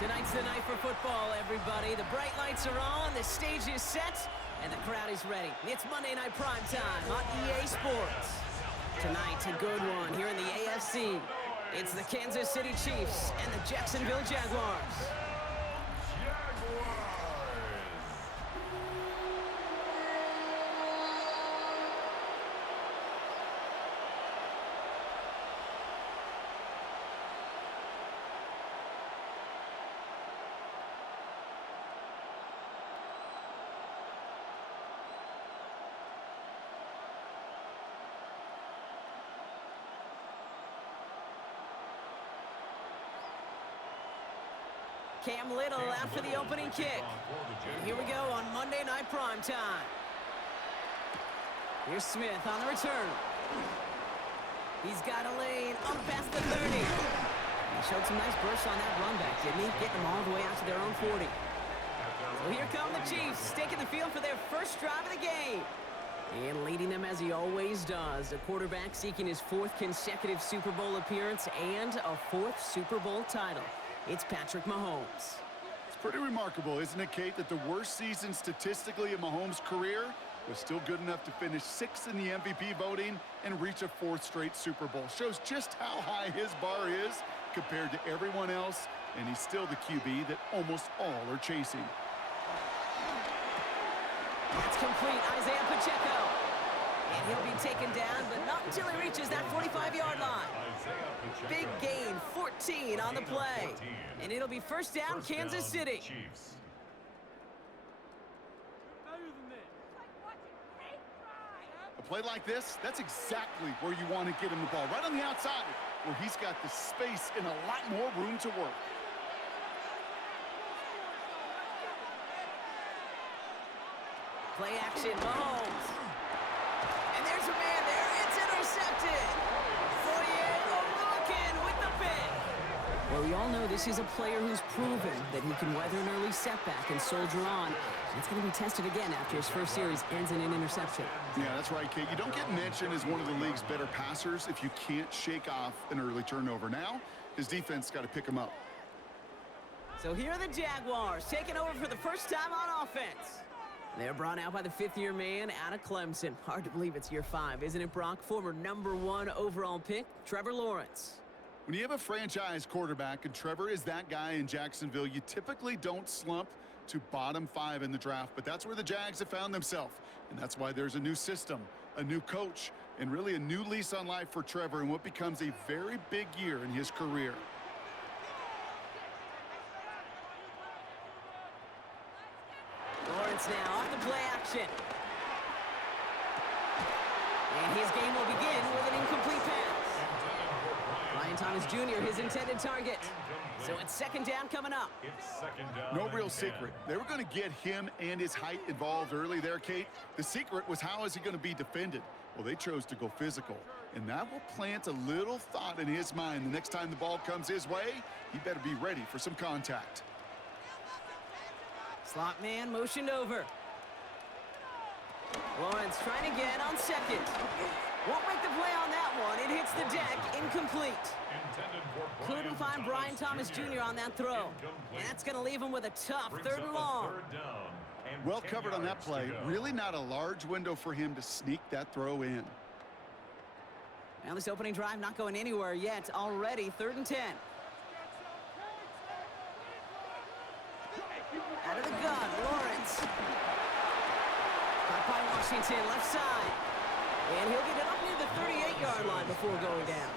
Tonight's the night for football, everybody. The bright lights are on, the stage is set, and the crowd is ready. It's Monday Night Primetime on EA Sports. Tonight's a good one here in the AFC. It's the Kansas City Chiefs and the Jacksonville Jaguars. Cam Little after the opening kick. And here we go on Monday Night Primetime. Here's Smith on the return. He's got a lane up past the 30. He showed some nice bursts on that run back, didn't he? Getting them all the way out to their own 40. So here come the Chiefs, taking the field for their first drive of the game. And leading them as he always does. The quarterback seeking his 4th consecutive Super Bowl appearance and a 4th Super Bowl title. It's Patrick Mahomes. It's pretty remarkable, isn't it, Kate, that the worst season statistically in Mahomes' career was still good enough to finish 6th in the MVP voting and reach a 4th straight Super Bowl. Shows just how high his bar is compared to everyone else, and he's still the QB that almost all are chasing. That's complete, Isaiah Pacheco. And he'll be taken down, but not until he reaches that 45-yard line. Big gain, 14 on the play. And it'll be first down, Kansas City. A play like this, that's exactly where you want to get him the ball. Right on the outside, where he's got the space and a lot more room to work. Play action, Mahomes. And there's a man there. It's intercepted. With the pick. Well, we all know this is a player who's proven that he can weather an early setback and soldier on. It's going to be tested again after his first series ends in an interception. Yeah, that's right, Kate. You don't get mentioned as one of the league's better passers if you can't shake off an early turnover. Now, his defense got to pick him up. So here are the Jaguars taking over for the first time on offense. They're brought out by the 5th-year man out of Clemson. Hard to believe it's year 5, isn't it, Brock? Former #1 overall pick, Trevor Lawrence. When you have a franchise quarterback, and Trevor is that guy in Jacksonville, you typically don't slump to bottom 5 in the draft, but that's where the Jags have found themselves, and that's why there's a new system, a new coach, and really a new lease on life for Trevor in what becomes a very big year in his career. Lawrence now off the play action. And his game will begin with an incomplete pass. Brian Thomas Jr., his intended target. So it's second down coming up. No real secret. They were going to get him and his height involved early there, Kate. The secret was, how is he going to be defended? Well, they chose to go physical, and that will plant a little thought in his mind. The next time the ball comes his way, he better be ready for some contact. Slot man motioned over. Lawrence trying again on second. Won't make the play on that one. It hits the deck, incomplete. Couldn't find Brian Thomas Jr. on that throw. And that's going to leave him with a tough 3rd and long. Well covered on that play. Really not a large window for him to sneak that throw in. Now this opening drive not going anywhere yet. Already 3rd and 10. Out of the gun, Lawrence. Caught by Washington, left side. And he'll get it up near the 38-yard line before going down.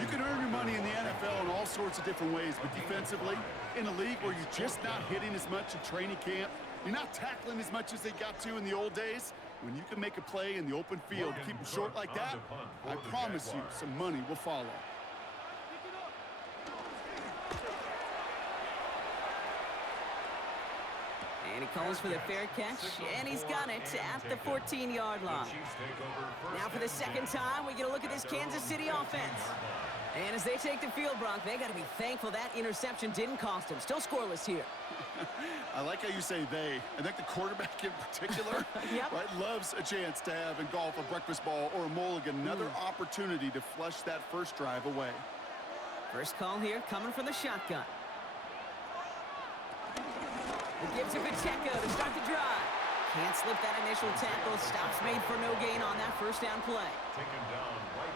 You can earn your money in the NFL in all sorts of different ways, but defensively, in a league where you're just not hitting as much in training camp, you're not tackling as much as they got to in the old days, when you can make a play in the open field, keep it short like that, I promise you some money will follow. And he calls for the fair catch, and he's got it at the 14-yard line. Now for the second time, we get a look at this Kansas City offense. And as they take the field, Brock, they got to be thankful that interception didn't cost them. Still scoreless here. I like how you say they. I think the quarterback in particular Yep. right, loves a chance to have in golf a breakfast ball or a mulligan, another opportunity to flush that first drive away. First call here coming from the shotgun. He gives it Pacheco to start the drive. Can't slip that initial tackle. Stops made for no gain on that first down play.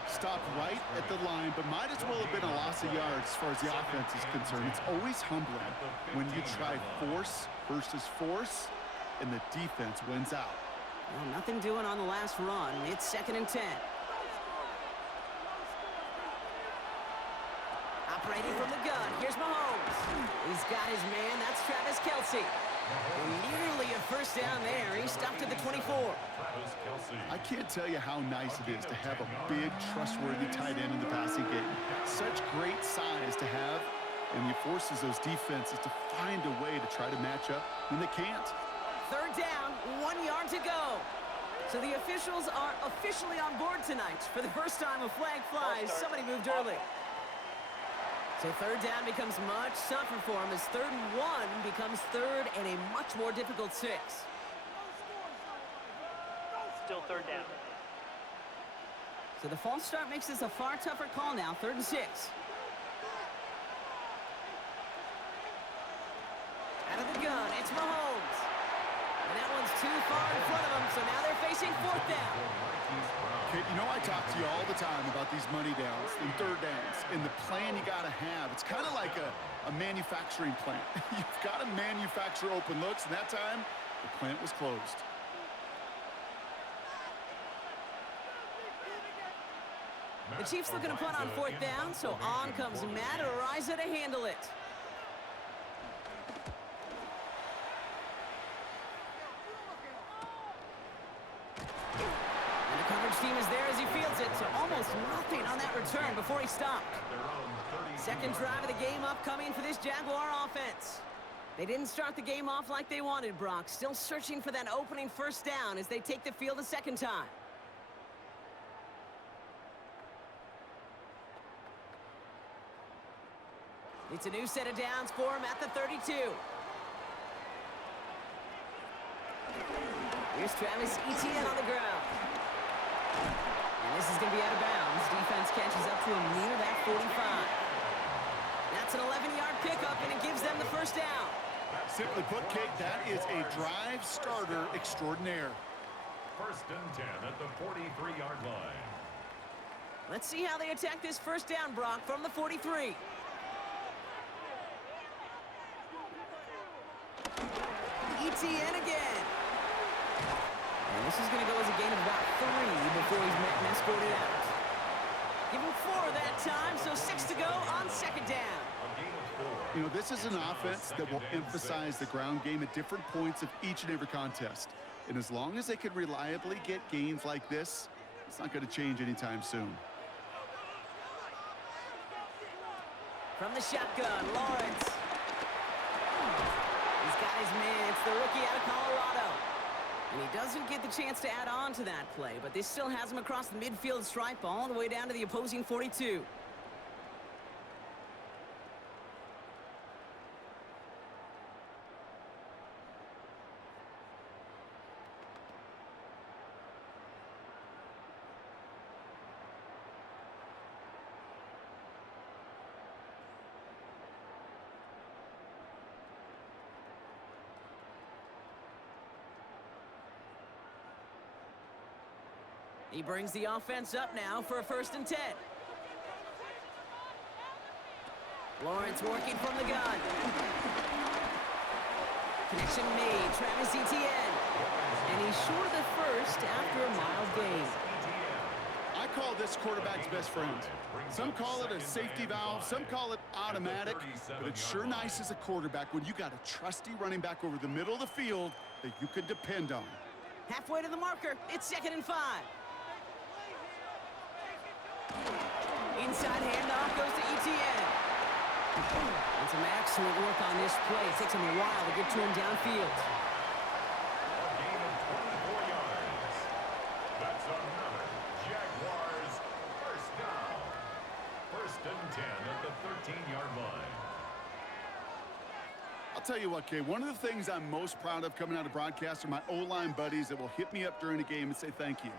Stopped right at the line, but might as well have been a loss of yards as far as the offense is concerned. It's always humbling when you try force versus force, and the defense wins out. Well, nothing doing on the last run. It's 2nd and 10. Operating from the gun. Here's Mahomes. He's got his man. That's Travis Kelce. And nearly a first down there. He stopped at the 24. I can't tell you how nice it is to have a big, trustworthy tight end in the passing game. Such great size to have, and he forces those defenses to find a way to try to match up when they can't. 3rd down, 1 yard to go. So the officials are officially on board tonight. For the first time, a flag flies. Somebody moved early. So 3rd down becomes much tougher for him as 3rd and 1 becomes 3rd and a much more difficult 6. Still 3rd down. So the false start makes this a far tougher call now. 3rd and 6. Out of the gun, it's Mahomes. And that one's too far in front of him, so now they're facing 4th down. Okay, you know I talk to you all the time about these money downs and 3rd downs and the plan you got to have. It's kind of like a manufacturing plant. You've got to manufacture open looks, and that time, the plant was closed. The Chiefs looking to punt on 4th down, so on comes Matt Araiza to handle it. Team is there as he fields it, so almost nothing on that return before he stopped. 2nd drive of the game upcoming for this Jaguar offense. They didn't start the game off like they wanted, Brock. Still searching for that opening 1st down as they take the field a 2nd time. It's a new set of downs for him at the 32. Here's Travis Etienne on the ground. And this is going to be out of bounds. Defense catches up to him near that 45. That's an 11-yard pickup, and it gives them the 1st down. Simply put, Kate, that is a drive starter extraordinaire. 1st and 10 at the 43-yard line. Let's see how they attack this 1st down, Brock, from the 43. Etienne again. And this is going to go as a gain of about 3 before he's met and escorted out. Give him 4 that time, so 6 to go on 2nd down. You know, this is an offense that will emphasize the ground game at different points of each and every contest. And as long as they can reliably get gains like this, it's not going to change anytime soon. From the shotgun, Lawrence. He's got his man. It's the rookie out of Colorado. And he doesn't get the chance to add on to that play, but this still has him across the midfield stripe all the way down to the opposing 42. He brings the offense up now for a 1st and 10. Lawrence working from the gun. Connection made. Travis Etienne. And he's short of the 1st after a mild gain. I call this quarterback's best friend. Some call it a safety valve, some call it automatic, but it's sure nice as a quarterback when you got a trusty running back over the middle of the field that you can depend on. Halfway to the marker. It's 2nd and 5. Inside handoff goes to Etienne. And some excellent work on this play. It takes him a while to get to him downfield. A gain of 24 yards. That's another Jaguars 1st down. 1st and 10 at the 13-yard line. I'll tell you what, Kay, one of the things I'm most proud of coming out of broadcast are my O-line buddies that will hit me up during a game and say thank you.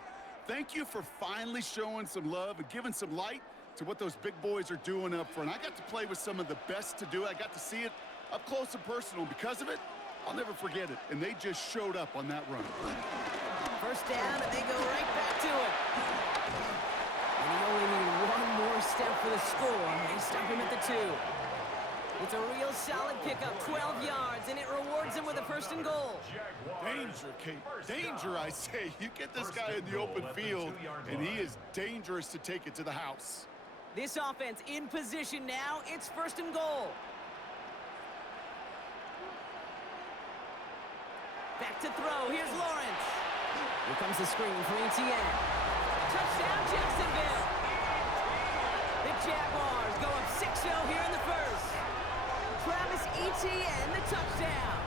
Thank you for finally showing some love and giving some light to what those big boys are doing up front. I got to play with some of the best to do it. I got to see it up close and personal. Because of it, I'll never forget it, and they just showed up on that run. First down, and they go right back to it. And he only needed one more step for the score. They stop him at the 2. It's a real solid pickup, 12 yards, and it rewards him with a 1st and goal. Danger, Kate. Danger, I say. You get this guy in the open field, and he is dangerous to take it to the house. This offense in position now. It's 1st and goal. Back to throw. Here's Lawrence. Here comes the screen for Etienne. Touchdown, Jacksonville. The Jaguars go up 6-0 here in the first. Travis Etienne, the touchdown.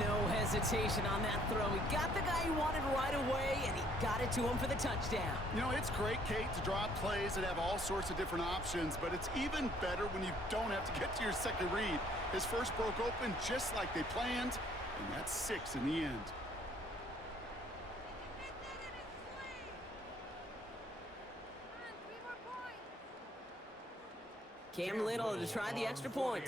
No hesitation on that throw. He got the guy he wanted right away, and he got it to him for the touchdown. You know, it's great, Kate, to draw up plays that have all sorts of different options, but it's even better when you don't have to get to your second read. His first broke open just like they planned, and that's 6 in the end. Cam Little to try the extra point.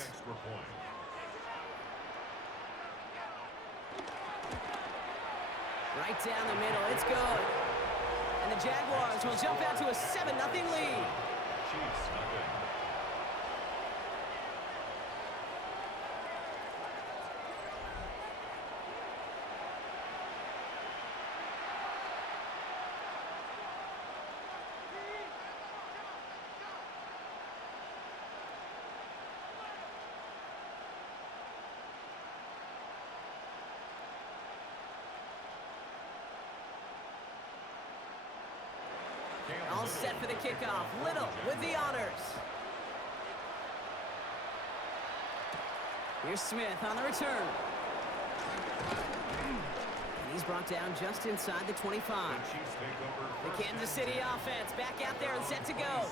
Right down the middle, it's good. And the Jaguars will jump out to a 7-0 lead. Chiefs nothing. All set for the kickoff. Little with the honors. Here's Smith on the return. And he's brought down just inside the 25. The Kansas City offense back out there and set to go.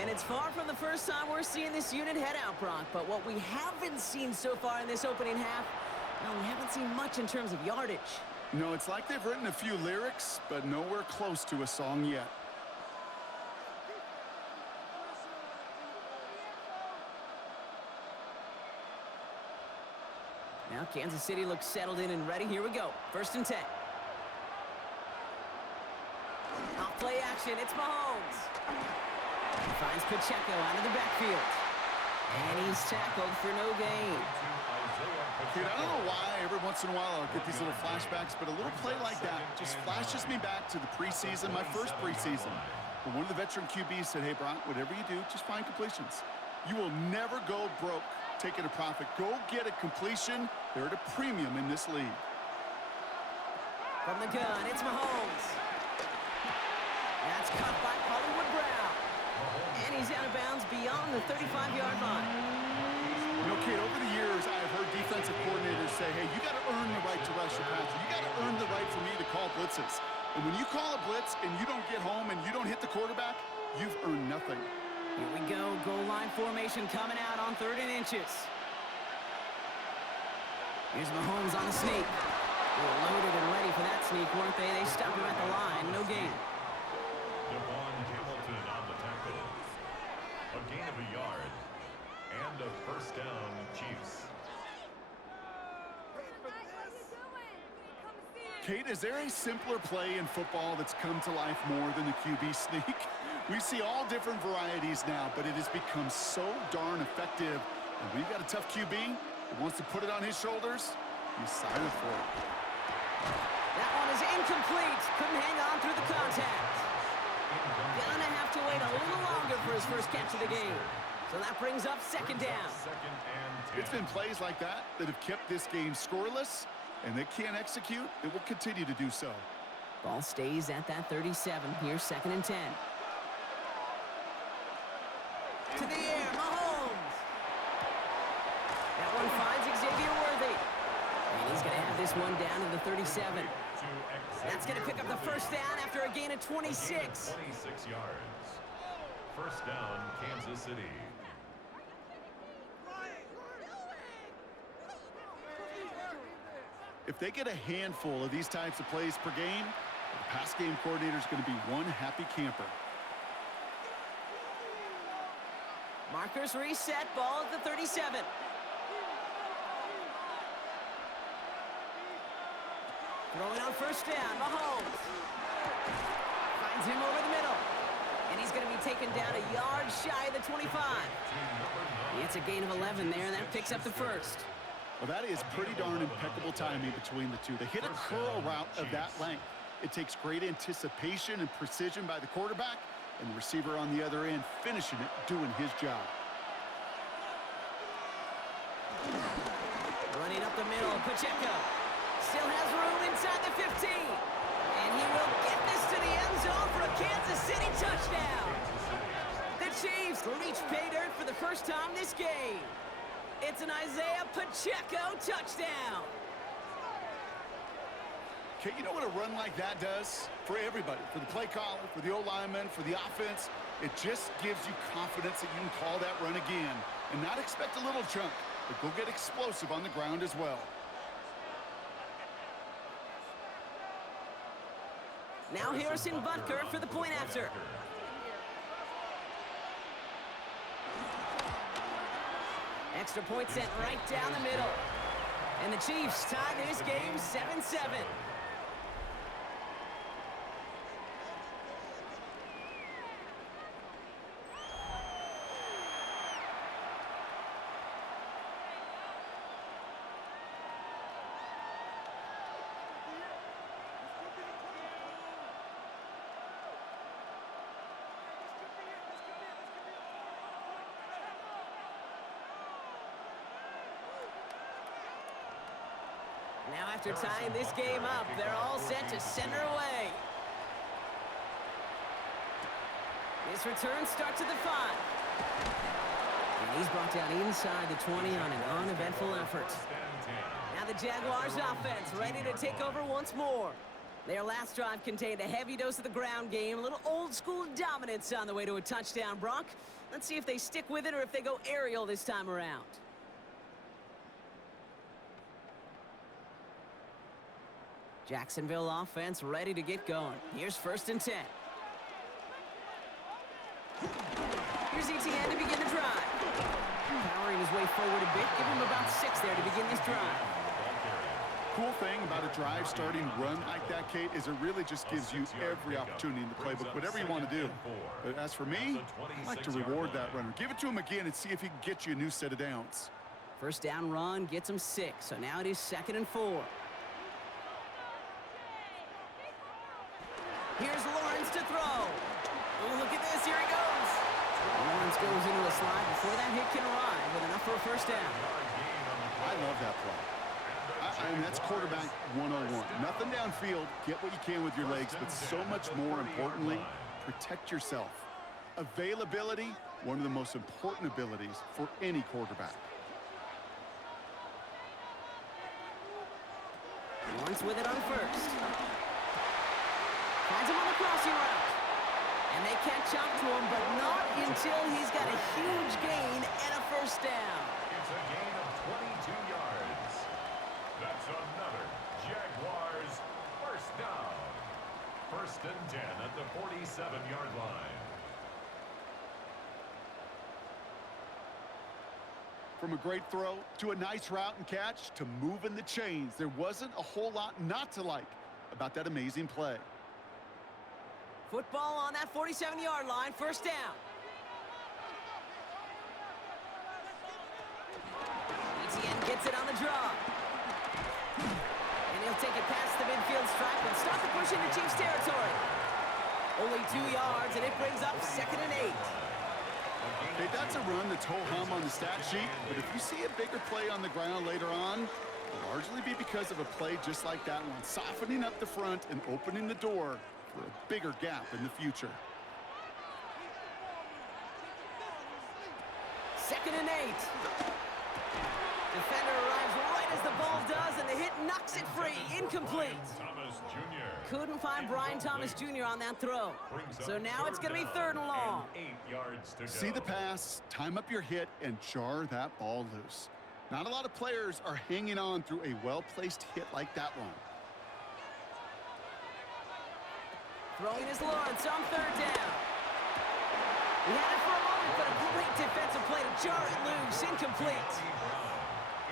And it's far from the first time we're seeing this unit head out, Brock. But what we haven't seen so far in this opening half, no, we haven't seen much in terms of yardage. No, it's like they've written a few lyrics, but nowhere close to a song yet. Now Kansas City looks settled in and ready. Here we go. 1st and 10. Off play action. It's Mahomes. He finds Pacheco out of the backfield. And he's tackled for no gain. Dude, I don't know why every once in a while I'll get these little flashbacks, but a little play like that just flashes me back to the preseason, my first preseason. But one of the veteran QBs said, hey, Brock, whatever you do, just find completions. You will never go broke taking a profit. Go get a completion. They're at a premium in this league. From the gun, it's Mahomes. That's caught by Hollywood Brown. And he's out of bounds beyond the 35-yard line. You know, Kate, over the years, I have heard defensive coordinators say, hey, you got to earn the right to rush your passer. You got to earn the right for me to call blitzes. And when you call a blitz and you don't get home and you don't hit the quarterback, you've earned nothing. Here we go. Goal line formation coming out on 3rd and inches. Here's Mahomes on the sneak. They were loaded and ready for that sneak, weren't they? They stopped him at the line. No gain. Devon Hamilton on the tackle. A gain of a yard. And a 1st down, Chiefs. Kate, is there a simpler play in football that's come to life more than the QB sneak? We see all different varieties now, but it has become so darn effective. And when you've got a tough QB that wants to put it on his shoulders, he's silent for it. That one is incomplete. Couldn't hang on through the contact. Gonna have to wait a little longer for his first catch of the game. So that brings up 2nd down. It's been plays like that that have kept this game scoreless, and they can't execute. It will continue to do so. Ball stays at that 37. Here's 2nd and 10. To the air, Mahomes. That one finds Xavier Worthy. And he's going to have this one down to the 37. That's going to pick up the 1st down after a gain of 26. 26 yards. 1st down, Kansas City. If they get a handful of these types of plays per game, the pass game coordinator is going to be one happy camper. Markers reset, ball at the 37. Throwing on first down, Mahomes. Finds him over the middle. And he's going to be taken down a yard shy of the 25. It's a gain of 11 there, and that picks up the first. Well, that is pretty darn impeccable timing between the two. They hit a curl route of that length. It takes great anticipation and precision by the quarterback, and the receiver on the other end finishing it, doing his job. Running up the middle, Pacheco. Still has room inside the 15. And he will get this to the end zone for a Kansas City touchdown. The Chiefs reach pay dirt for the first time this game. It's an Isaiah Pacheco touchdown. Okay, you know what a run like that does? For everybody, for the play caller, for the O-lineman, for the offense, it just gives you confidence that you can call that run again and not expect a little chunk, but go get explosive on the ground as well. Now Harrison Butker for the point after. Extra point sent right down the middle. And the Chiefs tie this game 7-7. Now after tying this game up, they're all set to send her away. This return starts at the 5. And he's brought down inside the 20 on an uneventful effort. Now the Jaguars offense ready to take over once more. Their last drive contained a heavy dose of the ground game, a little old school dominance on the way to a touchdown, Brock. Let's see if they stick with it or if they go aerial this time around. Jacksonville offense ready to get going. Here's 1st and 10. Here's ETN to begin the drive. Powering his way forward a bit. Give him about 6 there to begin this drive. Cool thing about a drive starting run like that, Kate, is it really just gives you every opportunity in the playbook, whatever you want to do. But as for me, I like to reward that runner. Give it to him again and see if he can get you a new set of downs. First down run gets him 6. So now it is 2nd and 4. Here's Lawrence to throw. Oh, look at this. Here he goes. Lawrence goes into a slide before that hit can arrive with enough for a first down. I love that play. I mean, that's quarterback 101. Nothing downfield. Get what you can with your legs, but so much more importantly, protect yourself. Availability, one of the most important abilities for any quarterback. Lawrence with it on first. Finds him on the crossing route. And they catch up to him, but not until he's got a huge gain and a first down. It's a gain of 22 yards. That's another Jaguars first down. 1st and 10 at the 47-yard line. From a great throw to a nice route and catch to moving the chains, there wasn't a whole lot not to like about that amazing play. Football on that 47-yard line, first down. ETN gets it on the draw. And he'll take it past the midfield stripe and start the push into Chiefs territory. Only 2 yards, and it brings up 2nd and 8. Okay, that's a run that's ho-hum on the stat sheet, but if you see a bigger play on the ground later on, it'll largely be because of a play just like that one, softening up the front and opening the door for a bigger gap in the future. 2nd and 8. Defender arrives right as the ball does, and the hit knocks it free. Incomplete. Thomas Jr. Couldn't find Brian Thomas Jr. on that throw. So now it's going to be 3rd and long. 8 yards to go. See the pass, time up your hit, and jar that ball loose. Not a lot of players are hanging on through a well-placed hit like that one. Throwing is Lawrence on 3rd down. He had it for a moment, but a great defensive play to jar it loose. Incomplete.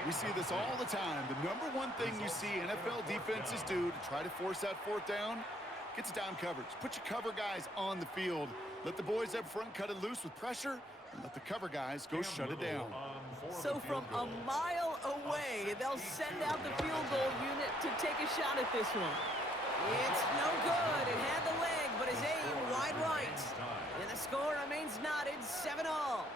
We see this all the time. The number one thing you see NFL defenses do to try to force that fourth down, gets down coverage. Put your cover guys on the field. Let the boys up front cut it loose with pressure, and let the cover guys go shut it down. So from a mile away, they'll send out the field goal unit to take a shot at this one. It's no good. It had the leg, but his aim wide right. And the score remains knotted 7-all.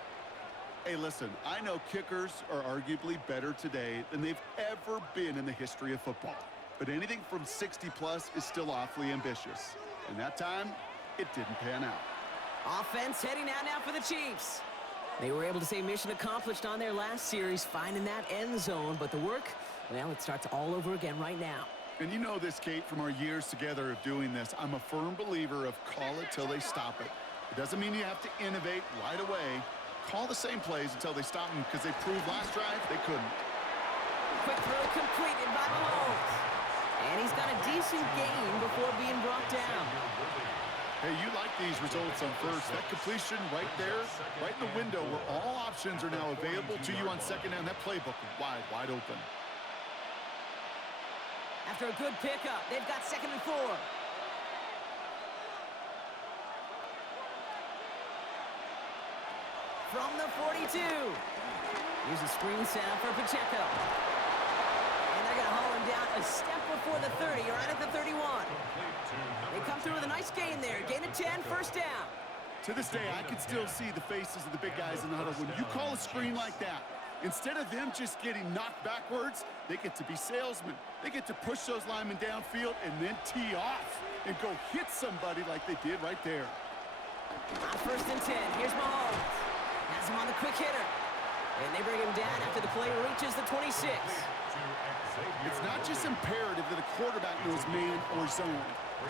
Hey, listen, I know kickers are arguably better today than they've ever been in the history of football. But anything from 60-plus is still awfully ambitious. And that time, it didn't pan out. Offense heading out now for the Chiefs. They were able to say mission accomplished on their last series, finding that end zone. But the work, well, it starts all over again right now. And you know this, Kate, from our years together of doing this. I'm a firm believer of call it till they stop it. It doesn't mean you have to innovate right away. Call the same plays until they stop them, because they proved last drive they couldn't. Quick throw completed by Mahomes. And he's got a decent gain before being brought down. Hey, you like these results on first. That completion right there, right in the window where all options are now available to you on second down. That playbook wide open. After a good pickup, they've got 2nd and 4. From the 42. Here's a screen sound for Pacheco. And they're going to haul him down a step before the 30, right at the 31. They come through with a nice gain there. Gain of 10, first down. To this day, I can still see the faces of the big guys in the huddle. When you call a screen like that, instead of them just getting knocked backwards, they get to be salesmen. They get to push those linemen downfield and then tee off and go hit somebody like they did right there. On 1st and 10, here's Mahomes. Has him on the quick hitter. And they bring him down after the play reaches the 26. It's not just imperative that a quarterback knows man or zone.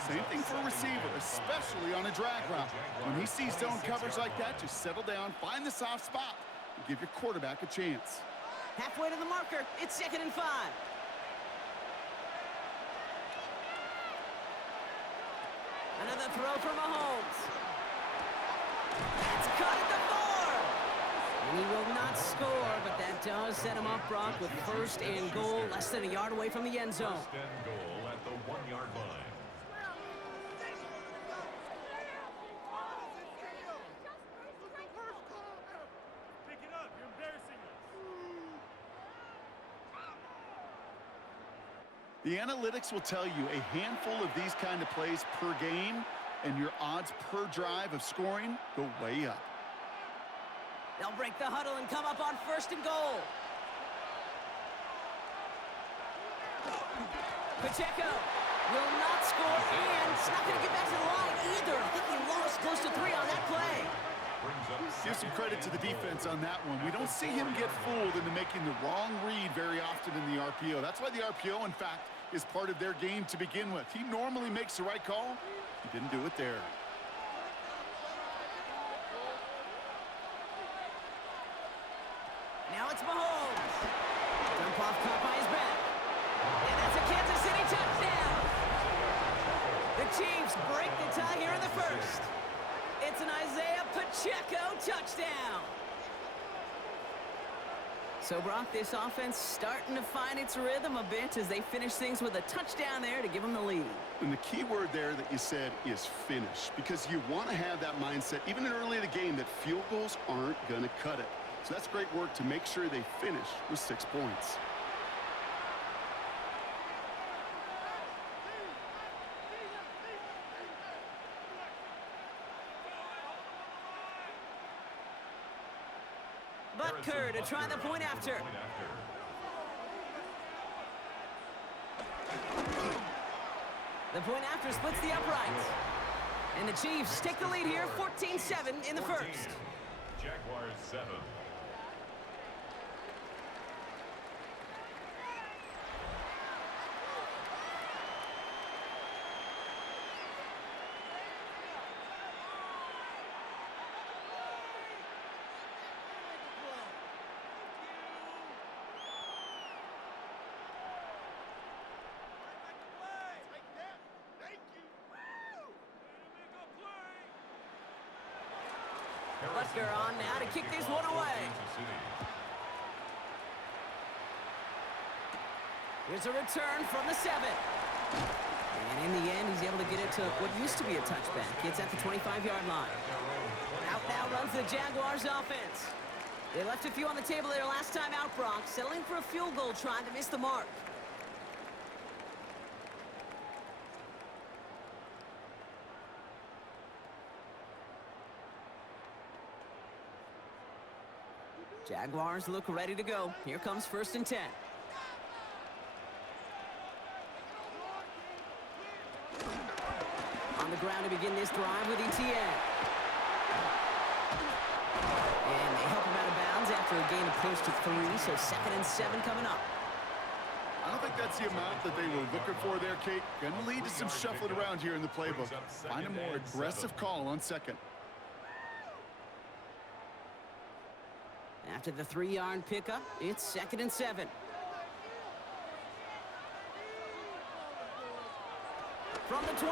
Same thing for a receiver, especially on a drag route. When he sees zone coverage like that, just settle down, find the soft spot, and give your quarterback a chance. Halfway to the marker, it's 2nd and 5. Another throw for Mahomes. That's caught at the 4. And he will not score, but that does set him up, Brock, with 1st and goal, less than a yard away from the end zone. 1st and goal at the 1-yard line. The analytics will tell you a handful of these kind of plays per game, and your odds per drive of scoring go way up. They'll break the huddle and come up on 1st and goal. Pacheco will not score, and it's not going to get back to the line either. I think he lost close to 3 on that play. Give some credit to the defense on that one. We don't see him get fooled into making the wrong read very often in the RPO. That's why the RPO, in fact, is part of their game to begin with. He normally makes the right call. He didn't do it there. Now it's Mahomes. Dump off caught by his back. And that's a Kansas City touchdown. The Chiefs break the tie here in the 1st. It's an Isaiah Pacheco touchdown. So, Brock, this offense starting to find its rhythm a bit as they finish things with a touchdown there to give them the lead. And the key word there that you said is finish, because you want to have that mindset, even early in the game, that field goals aren't going to cut it. So that's great work to make sure they finish with 6 points. Butker to try the point after. The point after splits the uprights. And the Chiefs take the lead here, 14-7 in the 1st. Jaguars 7. Butker on now to kick this one away. Here's a return from the 7. And in the end, he's able to get it to what used to be a touchback. It's at the 25-yard line. Out now runs the Jaguars offense. They left a few on the table there last time out, Brock, settling for a field goal try to miss the mark. Jaguars look ready to go. Here comes 1st and 10. On the ground to begin this drive with ETN. And they help him out of bounds after a gain of close to 3, so 2nd and 7 coming up. I don't think that's the amount that they were looking for there, Kate. Going to lead to some shuffling around here in the playbook. Find a more aggressive call on 2nd. After the 3-yard pickup, it's 2nd and 7. From the 28. He's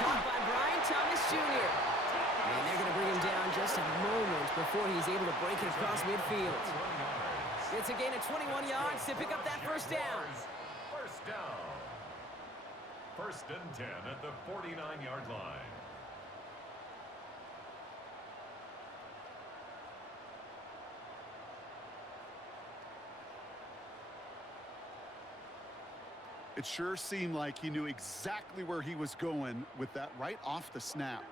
caught by Brian Thomas Jr. And they're going to bring him down just a moment before he's able to break it across midfield. It's a gain of 21 yards to pick up that 1st down. First down. 1st and 10 at the 49-yard line. It sure seemed like he knew exactly where he was going with that right off the snap.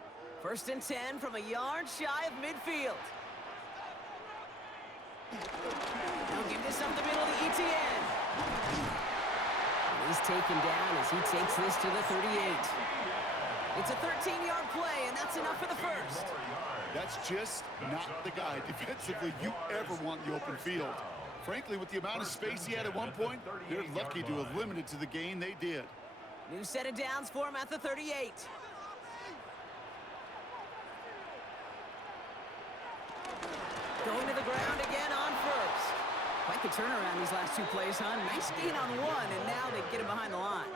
1st and 10 from a yard shy of midfield. They'll give this up the middle to ETN. He's taken down as he takes this to the 38. It's a 13-yard play, and that's enough for the 1st. That's just not the guy defensively you ever want in the open field. Frankly, with the amount of space he had at one point, they're lucky to have limited to the gain they did. New set of downs for him at the 38. Going to the ground again on 1st. Quite the turnaround these last 2 plays, huh? Nice gain on 1, and now they get him behind the line.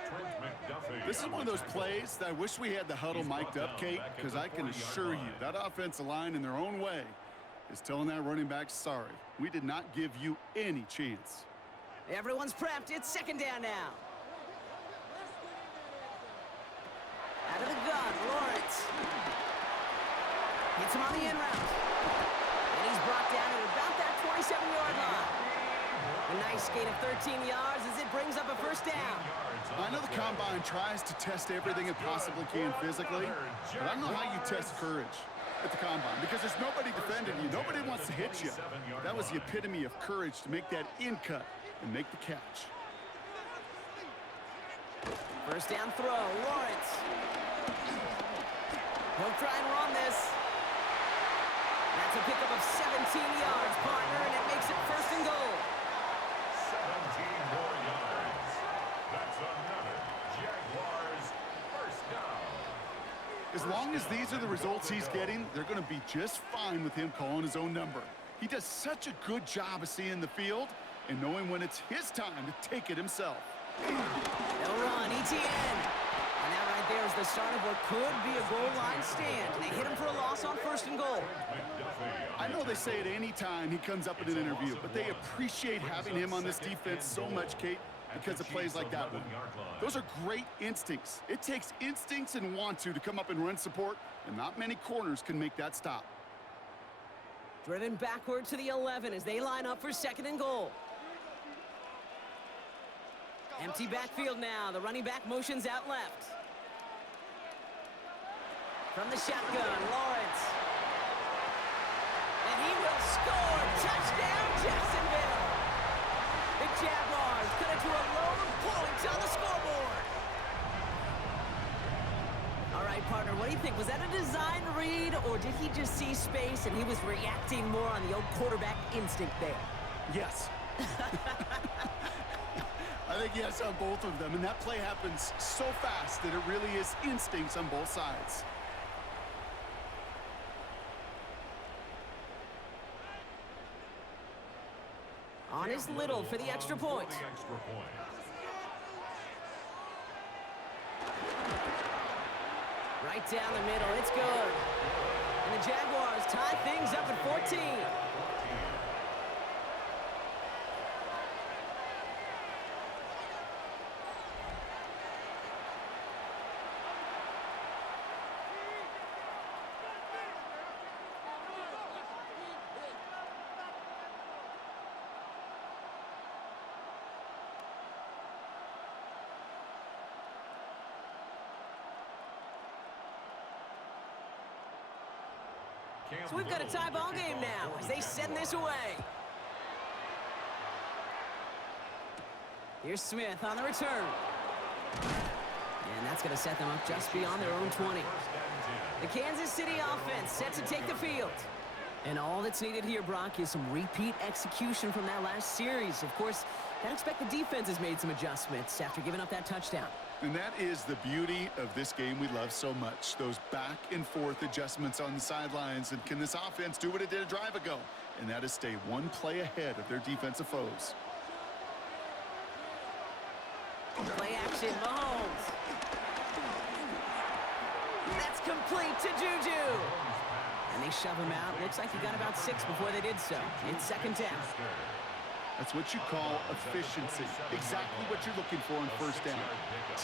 This is one of those plays that I wish we had the huddle mic'd up, Kate, because I can assure you that offensive line in their own way is telling that running back, sorry, we did not give you any chance. Everyone's prepped. It's 2nd down now. Out of the gun, Lawrence. Hits him on the in route. And he's brought down at about that 27-yard line. A nice gain of 13 yards as it brings up a 1st down. I know the Combine tries to test everything it possibly can physically, but I don't know how you test courage at the Combine, because there's nobody defending you. Nobody wants to hit you. That was the epitome of courage to make that in cut and make the catch. 1st down throw, Lawrence. He'll try and run this. That's a pickup of 17 yards, partner, and it makes it 1st and goal. 17 more yards. That's another Jaguars 1st down. As long as these are the results he's getting, they're going to be just fine with him calling his own number. He does such a good job of seeing the field and knowing when it's his time to take it himself. They'll run, ETN. And that right there is the start of what could be a goal line stand. They hit him for a loss on 1st and goal. I know they say it any time he comes up in an interview, but they appreciate having him on this defense so much, Kate, because of plays like that one. Those are great instincts. It takes instincts and want to come up and run support, and not many corners can make that stop. Driven backward to the 11 as they line up for 2nd and goal. Empty backfield now. The running back motions out left. From the shotgun, Lawrence. And he will score. Touchdown, Jacksonville. The Jaguars cut it to a lone point on the scoreboard. All right, partner, what do you think? Was that a design read, or did he just see space and he was reacting more on the old quarterback instinct there? Yes. I think yes on both of them, and that play happens so fast that it really is instincts on both sides. On is Little for the extra point. Right down the middle, it's good. And the Jaguars tie things up at 14. So we've got a tie ball game now as they send this away. Here's Smith on the return. And that's going to set them up just beyond their own 20. The Kansas City offense set to take the field. And all that's needed here, Brock, is some repeat execution from that last series. Of course, I expect the defense has made some adjustments after giving up that touchdown. And that is the beauty of this game we love so much. Those back and forth adjustments on the sidelines. And can this offense do what it did a drive ago? And that is stay one play ahead of their defensive foes. Play action, Mahomes. That's complete to Juju. And they shove him out. Looks like he got about 6 before they did so. It's second down. That's what you call efficiency. Exactly what you're looking for on first down.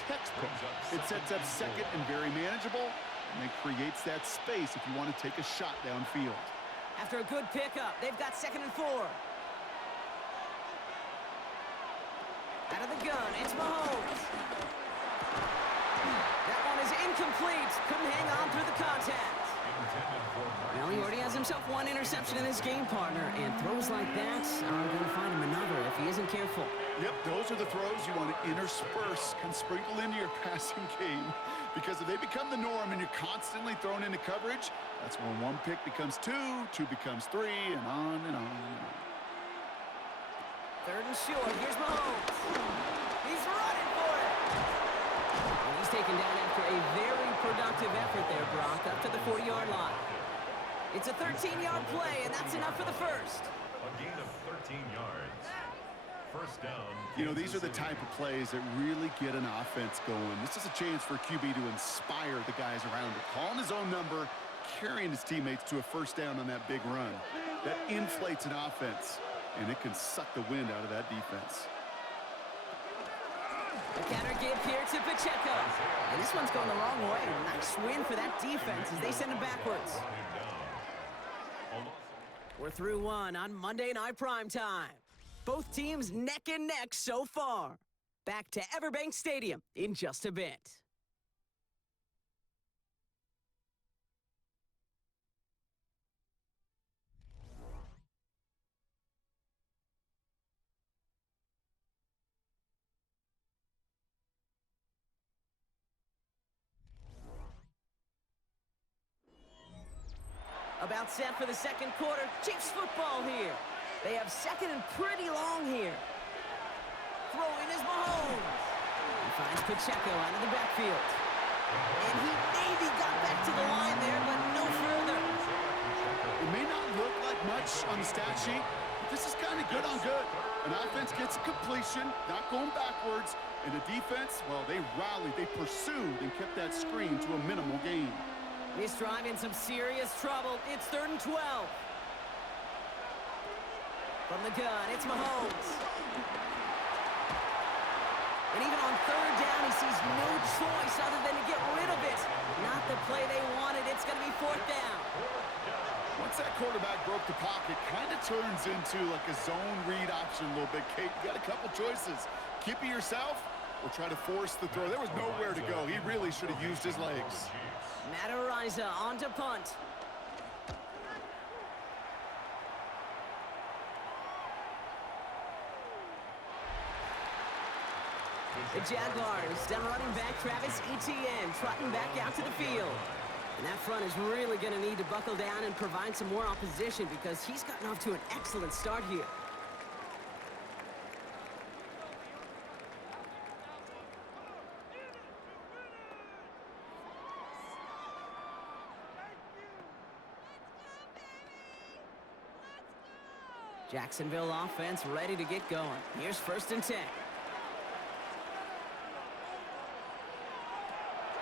Textbook. It sets up second and very manageable, and it creates that space if you want to take a shot downfield. After a good pickup, they've got 2nd and 4. Out of the gun, it's Mahomes. That one is incomplete. Couldn't hang on through the contact. Well, he already has himself 1 interception in this game, partner, and throws like that are going to find him another if he isn't careful. Yep, those are the throws you want to intersperse, can sprinkle into your passing game, because if they become the norm and you're constantly thrown into coverage, that's when 1 pick becomes 2, 2 becomes 3, and on and on and on. 3rd and short. Here's Mahomes. He's running for it. And he's taken down after a very productive effort there, Brock, up to the 40-yard line. It's a 13-yard play, and that's enough for the first. A gain of 13 yards. First down. You know, these are the type of plays that really get an offense going. This is a chance for QB to inspire the guys around it. Calling his own number, carrying his teammates to a first down on that big run. That inflates an offense, and it can suck the wind out of that defense. A counter give here to Pacheco. And this one's going the wrong way. Nice win for that defense as they send him backwards. We're through one on Monday Night Primetime. Both teams neck and neck so far. Back to Everbank Stadium in just a bit. About set for the second quarter. Chiefs football here. They have 2nd and pretty long here. Throwing is Mahomes. He finds Pacheco out of the backfield. And he maybe got back to the line there, but no further. It may not look like much on the stat sheet, but this is kind of good on good. An offense gets a completion, not going backwards, and the defense, well, they rallied, they pursued, and kept that screen to a minimal gain. This drive in some serious trouble. It's 3rd and 12. From the gun, it's Mahomes. And even on 3rd down, he sees no choice other than to get rid of it. Not the play they wanted. It's going to be 4th down. Once that quarterback broke the pocket, kind of turns into like a zone read option a little bit, Kate. You got a couple choices. Keep it yourself or try to force the throw. There was nowhere to go. He really should have used his legs. Matt Ariza on to punt. The Jaguars, down running back Travis Etienne, trotting back out to the field. And that front is really going to need to buckle down and provide some more opposition because he's gotten off to an excellent start here. Jacksonville offense ready to get going. Here's 1st and 10.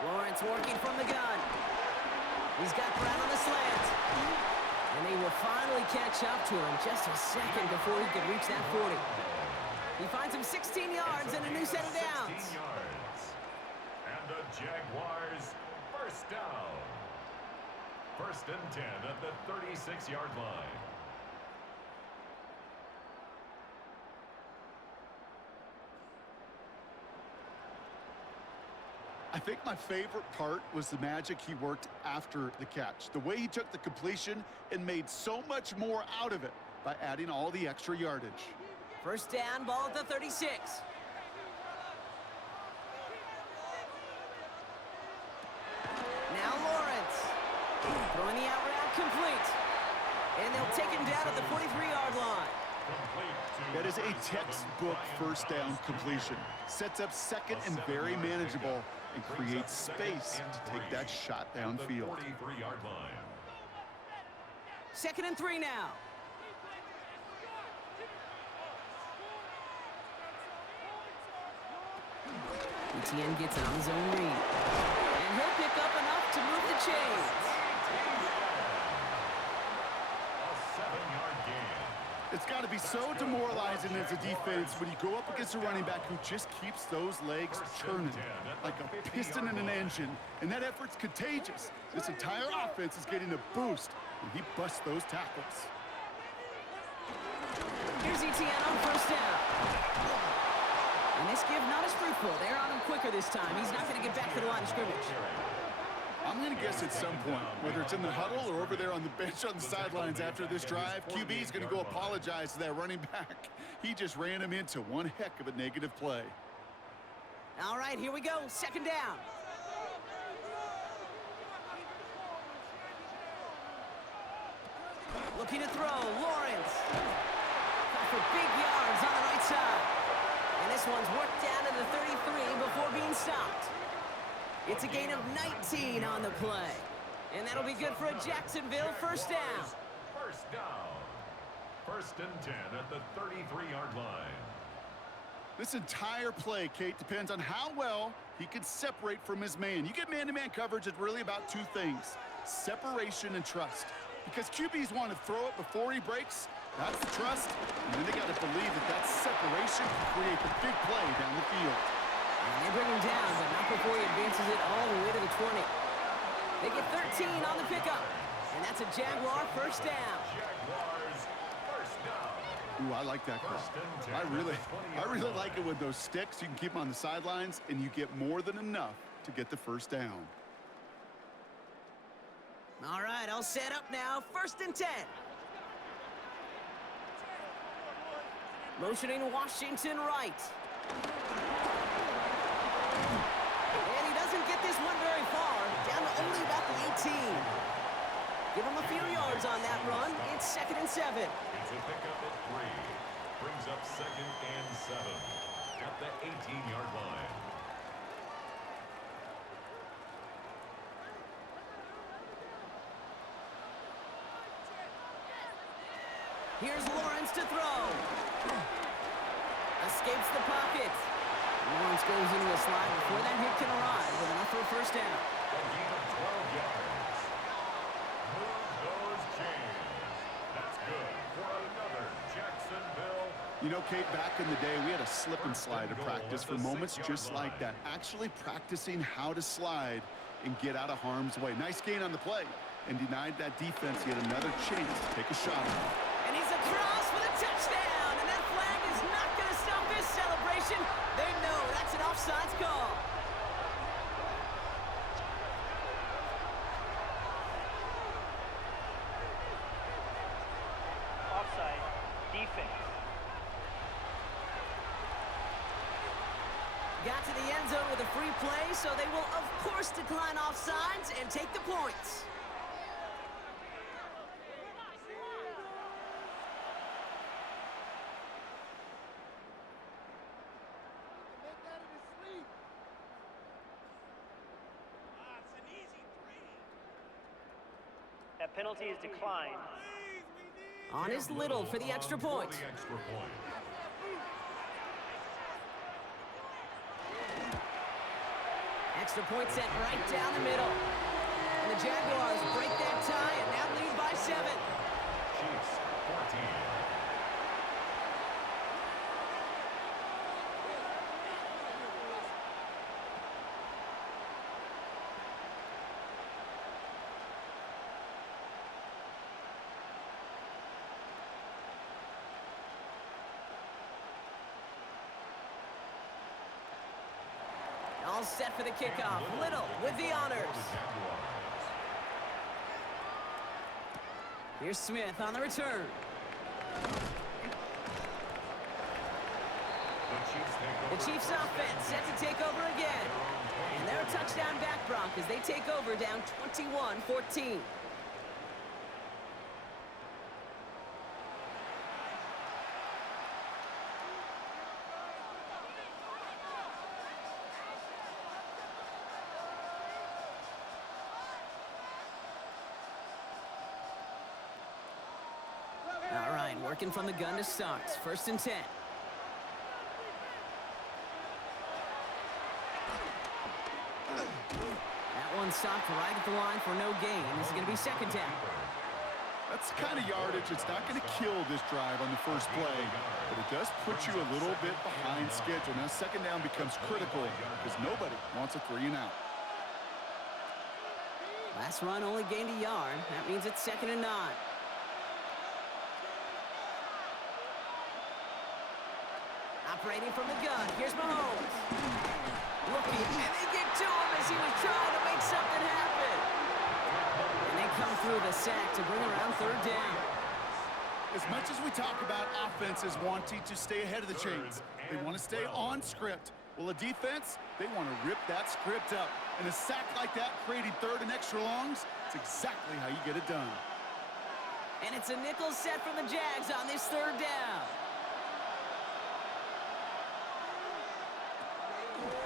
Lawrence working from the gun. He's got Brown on the slant. And they will finally catch up to him just a second before he could reach that 40. He finds him 16 yards and a new set of downs. 16 yards. And the Jaguars first down. 1st and 10 at the 36-yard line. I think my favorite part was the magic he worked after the catch. The way he took the completion and made so much more out of it by adding all the extra yardage. First down, ball at the 36. Now Lawrence. Throwing the out route complete. And they'll take him down at the 43-yard line. That is a textbook first down completion. Sets up second and very manageable and creates space to take that shot downfield. 43-yard line. 2nd and 3 now. Etienne gets it on his own read. And he'll pick up enough to move the chains. A 7-yard gain. It's got to be so demoralizing as a defense when you go up against a running back who just keeps those legs turning like a piston in an engine, and that effort's contagious. This entire offense is getting a boost when he busts those tackles. Here's Etienne on first down. And this give not as fruitful. They're on him quicker this time. He's not going to get back to the line of scrimmage. I'm going to guess at some point, whether it's in the huddle or over there on the bench on the sidelines after this drive, QB's going to go apologize to that running back. He just ran him into one heck of a negative play. All right, here we go. 2nd down. Looking to throw. Lawrence. Got for big yards on the right side. And this one's worked down to the 33 before being stopped. It's a gain of 19 on the play. And that'll be good for a Jacksonville first down. First down. 1st and 10 at the 33-yard line. This entire play, Kate, depends on how well he can separate from his man. You get man-to-man coverage, it's really about two things: separation and trust. Because QBs want to throw it before he breaks. That's the trust. And then they got to believe that that separation can create the big play down the field. And they bring him down, but not before he advances it all the way to the 20. They get 13 on the pickup. And that's a Jaguar first down. Jaguars first down. Ooh, I like that call. I really like it with those sticks. You can keep them on the sidelines, and you get more than enough to get the first down. All right, all set up now. 1st and 10. Motioning Washington right. And he doesn't get this one very far. Down to only about the 18. Give him a few yards on that run. It's 2nd and 7. It's a pickup at 3. Brings up 2nd and 7 at the 18-yard line. Here's Lawrence to throw. Escapes the pocket. Lawrence goes into a slide before that hit can arrive with enough for a first down. A gain of 12 yards. Move those chains. That's good for another Jacksonville. You know, Kate, back in the day, we had a slip and slide of practice for moments just like that. Actually practicing how to slide and get out of harm's way. Nice gain on the play, and denied that defense yet another chance to take a shot at him. And he's across for the touchdown. And that flag is not going to stop this celebration. They know that's an offsides call. Offside. Defense. Got to the end zone with a free play, so they will, of course, decline offsides and take the points. That penalty is declined. On is Little for the extra point. For the extra point. Extra point sent right down the middle. And the Jaguars break that tie and now lead by 7. Chiefs 14. All set for the kickoff. Little with the honors. Here's Smith on the return. The Chiefs offense set to take over again. And they're a touchdown back, Broncos. They take over down 21-14. All right, working from the gun to start. 1st and 10. That one stopped right at the line for no gain. This is going to be 2nd down. That's the kind of yardage that's not going to kill this drive on the first play, but it does put you a little bit behind schedule. Now 2nd down becomes critical because nobody wants a 3 and out. Last run only gained a yard. That means it's 2nd and 9. Operating from the gun. Here's Mahomes. Looking, and they get to him as he was trying to make something happen. And they come through the sack to bring around 3rd down. As much as we talk about offenses wanting to stay ahead of the chains, they want to stay on script. Well, a defense, they want to rip that script up. And a sack like that, creating 3rd and extra longs, it's exactly how you get it done. And it's a nickel set from the Jags on this 3rd down.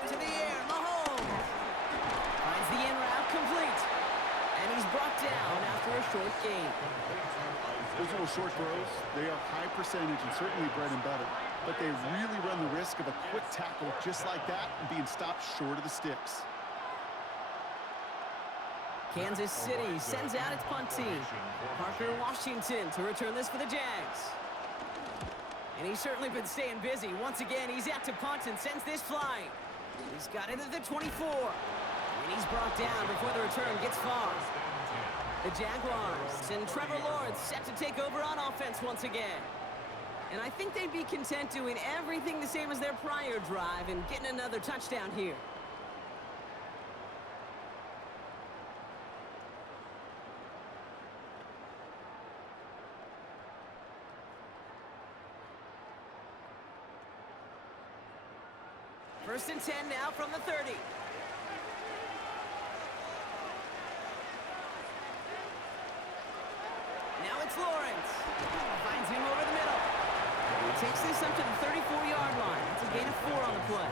To the air, Mahomes finds the in route complete, and he's brought down after a short gain. Those little short throws, they are high percentage and certainly bread and butter, but they really run the risk of a quick tackle just like that and being stopped short of the sticks. Kansas City sends out its punt team. Parker Washington to return this for the Jags. And he's certainly been staying busy. Once again, he's out to punt and sends this flying. He's got it at the 24. And he's brought down before the return gets far. The Jaguars and Trevor Lawrence set to take over on offense once again. And I think they'd be content doing everything the same as their prior drive and getting another touchdown here. First and 10 now from the 30. Now it's Lawrence. Finds him over the middle. He takes this up to the 34-yard line. That's a gain of 4 on the play.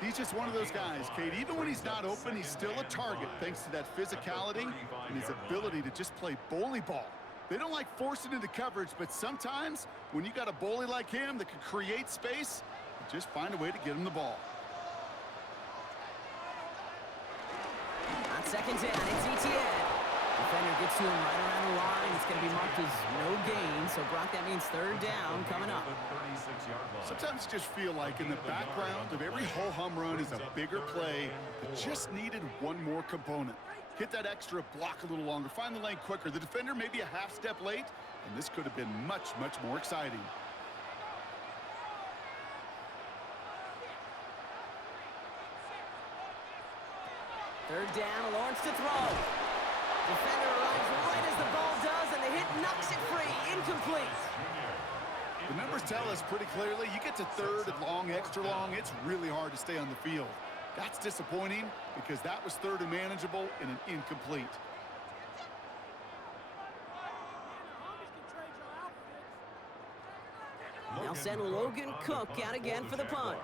He's just one of those guys, Kate. Even when he's not open, he's still a target thanks to that physicality and his ability to just play bully ball. They don't like forcing into coverage, but sometimes when you got a bully like him that can create space, just find a way to get him the ball. On 2nd down, it's ETN. Defender gets to him right around the line. It's going to be marked as no gain. So, Brock, that means 3rd down coming up. Sometimes you just feel like in the background of every ho-hum run is a bigger play that just needed one more component. Hit that extra block a little longer. Find the lane quicker. The defender may be a half step late, and this could have been much, much more exciting. Third down, Lawrence to throw. Defender arrives right as the ball does, and the hit knocks it free. Incomplete. The numbers tell us pretty clearly, you get to 3rd and long, extra long, it's really hard to stay on the field. That's disappointing because that was 3rd and manageable and an incomplete. They'll send Logan Cook out again for the punt.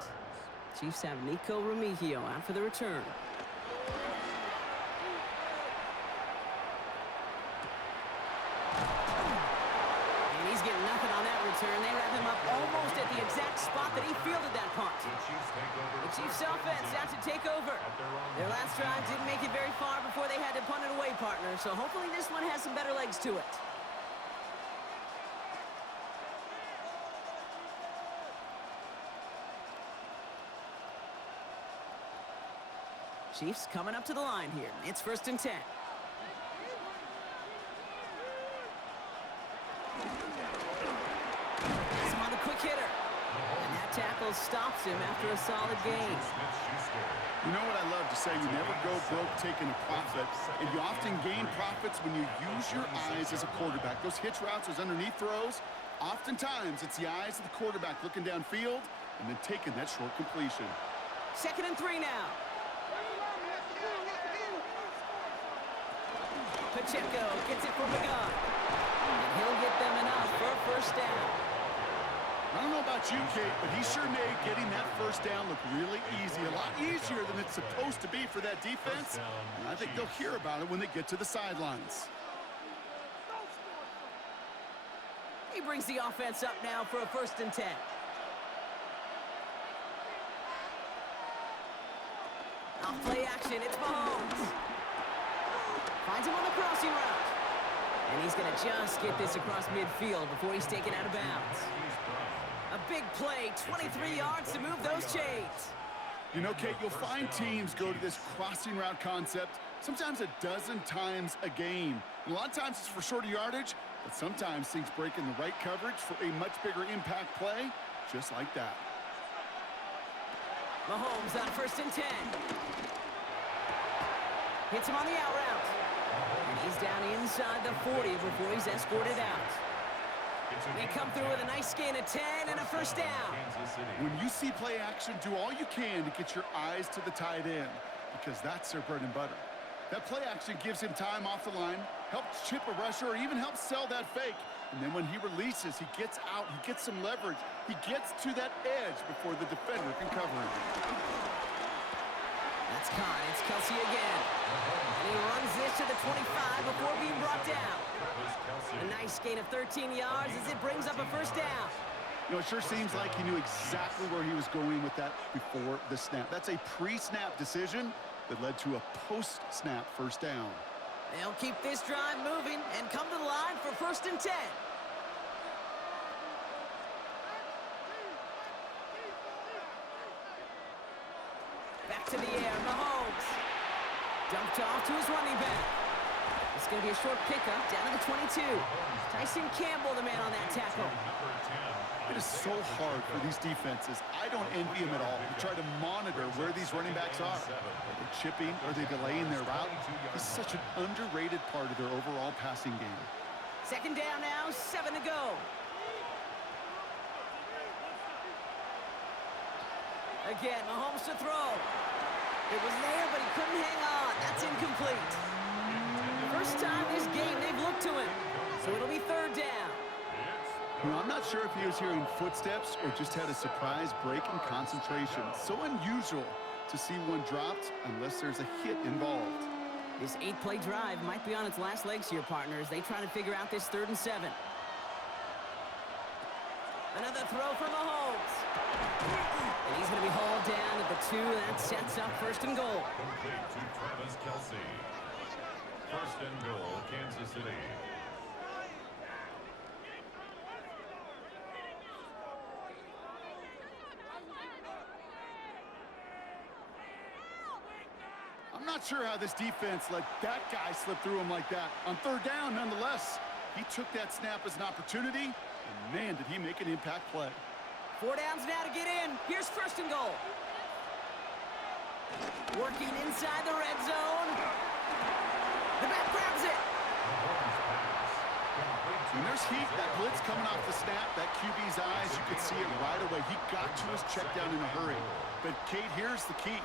Chiefs have Nico Remigio out for the return. And he's getting nothing on that return. They wrap him up almost at the exact spot that he fielded that punt. The Chiefs offense out to take over. Their last drive didn't make it very far before they had to punt it away, partner. So hopefully this one has some better legs to it. Chiefs coming up to the line here. It's 1st and 10. That's him on the quick hitter. And that tackle stops him after a solid gain. You know what I love to say? You never go broke taking a profit, and you often gain profits when you use your eyes as a quarterback. Those hitch routes, those underneath throws, oftentimes it's the eyes of the quarterback looking downfield and then taking that short completion. 2nd and 3 now. Pacheco gets it from the gun, and he'll get them enough for a first down. I don't know about you, Kate, but he sure made getting that first down look really easy. A lot easier than it's supposed to be for that defense. And I think they'll hear about it when they get to the sidelines. He brings the offense up now for a 1st and 10. Off play action, it's Mahomes. Finds him on the crossing route. And he's going to just get this across midfield before he's taken out of bounds. A big play, 23 yards to move those chains. You know, Kate, you'll find teams go to this crossing route concept sometimes a dozen times a game. And a lot of times it's for shorter yardage, but sometimes things break in the right coverage for a much bigger impact play, just like that. Mahomes on 1st and 10. Hits him on the out route. And he's down inside the 40 before he's escorted out. They come through with a nice gain of 10 and a first down. When you see play action, do all you can to get your eyes to the tight end, because that's their bread and butter. That play action gives him time off the line, helps chip a rusher, or even helps sell that fake. And then when he releases, he gets out, he gets some leverage. He gets to that edge before the defender can cover him. That's caught. It's Kelsey again. And he runs this to the 25 before being brought down. A nice gain of 13 yards as it brings up a first down. You know, it sure seems like he knew exactly where he was going with that before the snap. That's a pre-snap decision that led to a post-snap first down. They'll keep this drive moving and come to the line for 1st and 10. Back to the air, Mahomes. Dumped off to his running back. It's going to be a short pickup down to the 22. Tyson Campbell, the man on that tackle. It is so hard for these defenses. I don't envy them at all. To try to monitor where these running backs are. Are they chipping? Are they delaying their route? It's such an underrated part of their overall passing game. 2nd down now, 7 to go. Again, Mahomes to throw. It was there, but he couldn't hang on. That's incomplete. First time this game they've looked to him. So it'll be 3rd down. You know, I'm not sure if he was hearing footsteps or just had a surprise break in concentration. So unusual to see one dropped unless there's a hit involved. This 8-play drive might be on its last legs here, partners. They try to figure out this 3rd and 7. Another throw for Mahomes. And he's going to be hauled down at the 2. That sets up 1st and goal. Complete to Travis Kelsey. 1st and goal, Kansas City. I'm not sure how this defense let that guy slip through him like that. On 3rd down, nonetheless, he took that snap as an opportunity, and man, did he make an impact play. 4 downs now to get in. Here's 1st and goal. Working inside the red zone. The back grabs it. When there's heat, that blitz coming off the snap, that QB's eyes, you could see it right away. He got to his check down in a hurry. But, Kate, here's the key.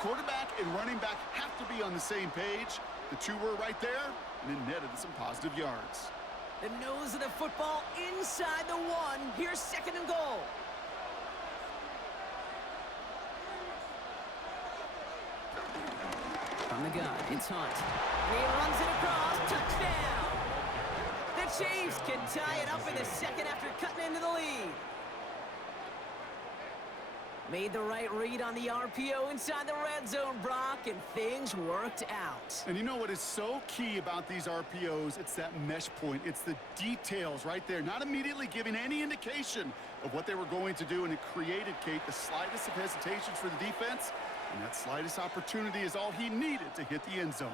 Quarterback and running back have to be on the same page. The two were right there, and it netted some positive yards. The nose of the football inside the 1. Here's 2nd and goal. From the gun, it's Hunt. He runs it across, touchdown! The Chiefs can tie it up in the 2nd after cutting into the lead. Made the right read on the RPO inside the red zone, Brock, and things worked out. And you know what is so key about these RPOs? It's that mesh point. It's the details right there, not immediately giving any indication of what they were going to do, and it created, Kate, the slightest of hesitations for the defense, and that slightest opportunity is all he needed to hit the end zone.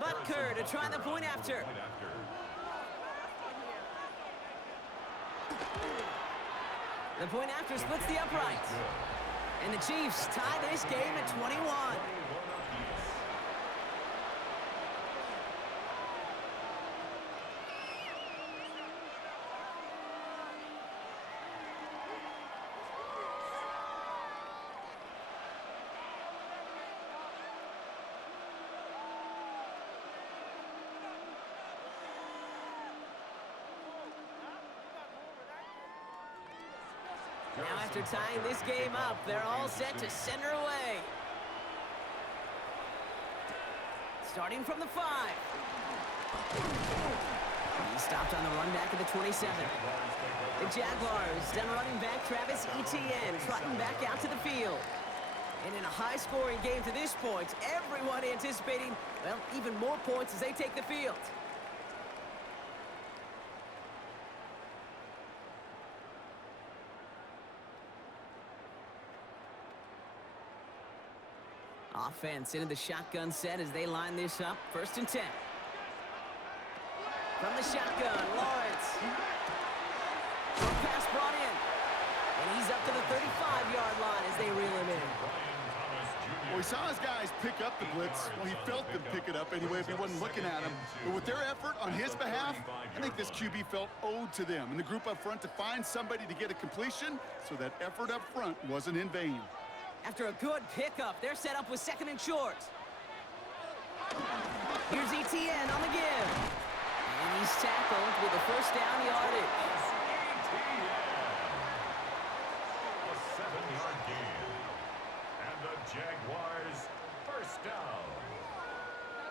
Butker to try the point after. The point after splits the uprights. And the Chiefs tie this game at 21. Now after tying this game up, they're all set to center away. Starting from the 5. He stopped on the run back at the 27. The Jaguars, down running back Travis Etienne, trotting back out to the field. And in a high-scoring game to this point, everyone anticipating, well, even more points as they take the field. Offense into the shotgun set as they line this up. 1st and 10. From the shotgun, Lawrence. Short pass brought in. And he's up to the 35-yard line as they reel him in. Well, he saw his guys pick up the blitz. Well, he felt them pick it up anyway if he wasn't looking at him. But with their effort on his behalf, I think this QB felt owed to them and the group up front to find somebody to get a completion, so that effort up front wasn't in vain. After a good pickup, they're set up with 2nd and short. Here's Etienne on the give. And he's tackled with the 1st down yardage. A 7-yard gain. And the Jaguars, 1st down.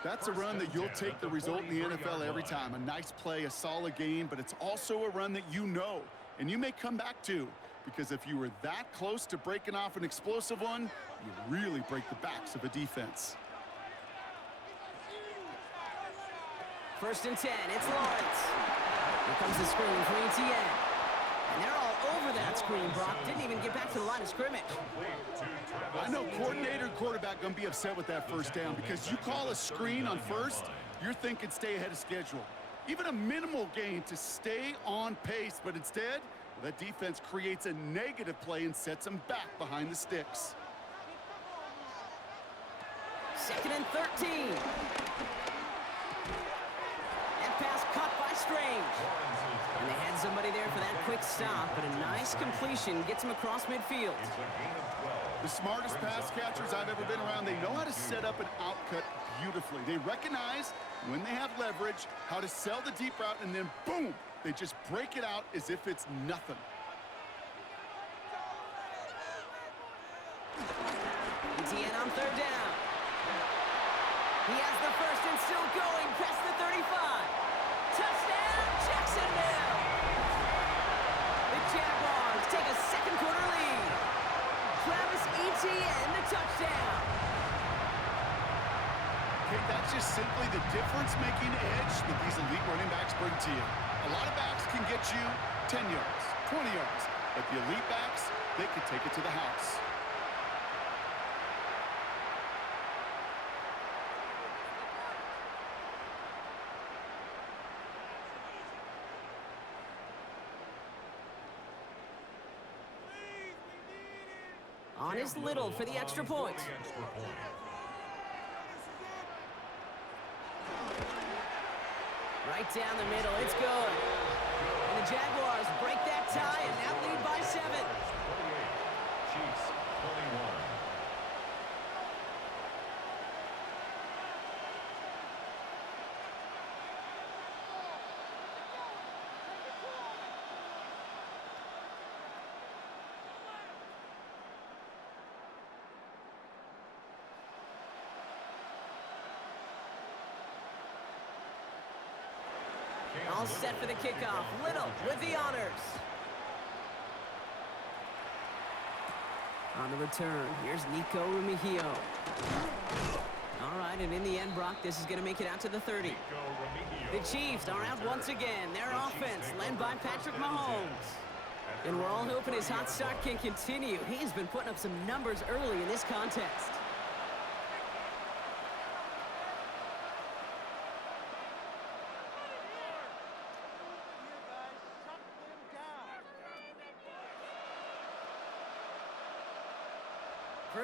That's a run that you'll take the result in the NFL every time. A nice play, a solid game, but it's also a run that you know, and you may come back to. Because if you were that close to breaking off an explosive one, you really break the backs of a defense. 1st and 10, it's Lawrence. Here comes the screen for Etienne. And they're all over that screen, Brock. Didn't even get back to the line of scrimmage. I know coordinator and quarterback going to be upset with that 1st down, because you call a screen on 1st, you're thinking stay ahead of schedule. Even a minimal gain to stay on pace, but instead, that defense creates a negative play and sets them back behind the sticks. 2nd and 13. That pass caught by Strange. And they had somebody there for that quick stop, but a nice completion gets him across midfield. The smartest pass catchers I've ever been around, they know how to set up an outcut beautifully. They recognize when they have leverage, how to sell the deep route, and then boom, they just break it out as if it's nothing. Etienne on 3rd down. He has the 1st and still going past the 35. Touchdown, Jacksonville! The Jaguars take a 2nd quarter lead. Travis Etienne, the touchdown. Okay, that's just simply the difference-making edge that these elite running backs bring to you. A lot of backs can get you 10 yards, 20 yards, but the elite backs, they can take it to the house. On is Little for the extra point. Right down the middle, it's good. And the Jaguars break that tie and now lead by 7. Chiefs, 21. All set for the kickoff. Little with the honors. On the return, here's Nico Remigio. All right, and in the end, Brock, this is going to make it out to the 30. The Chiefs are out once again. Their offense led by Patrick Mahomes. And we're all hoping his hot start can continue. He's been putting up some numbers early in this contest.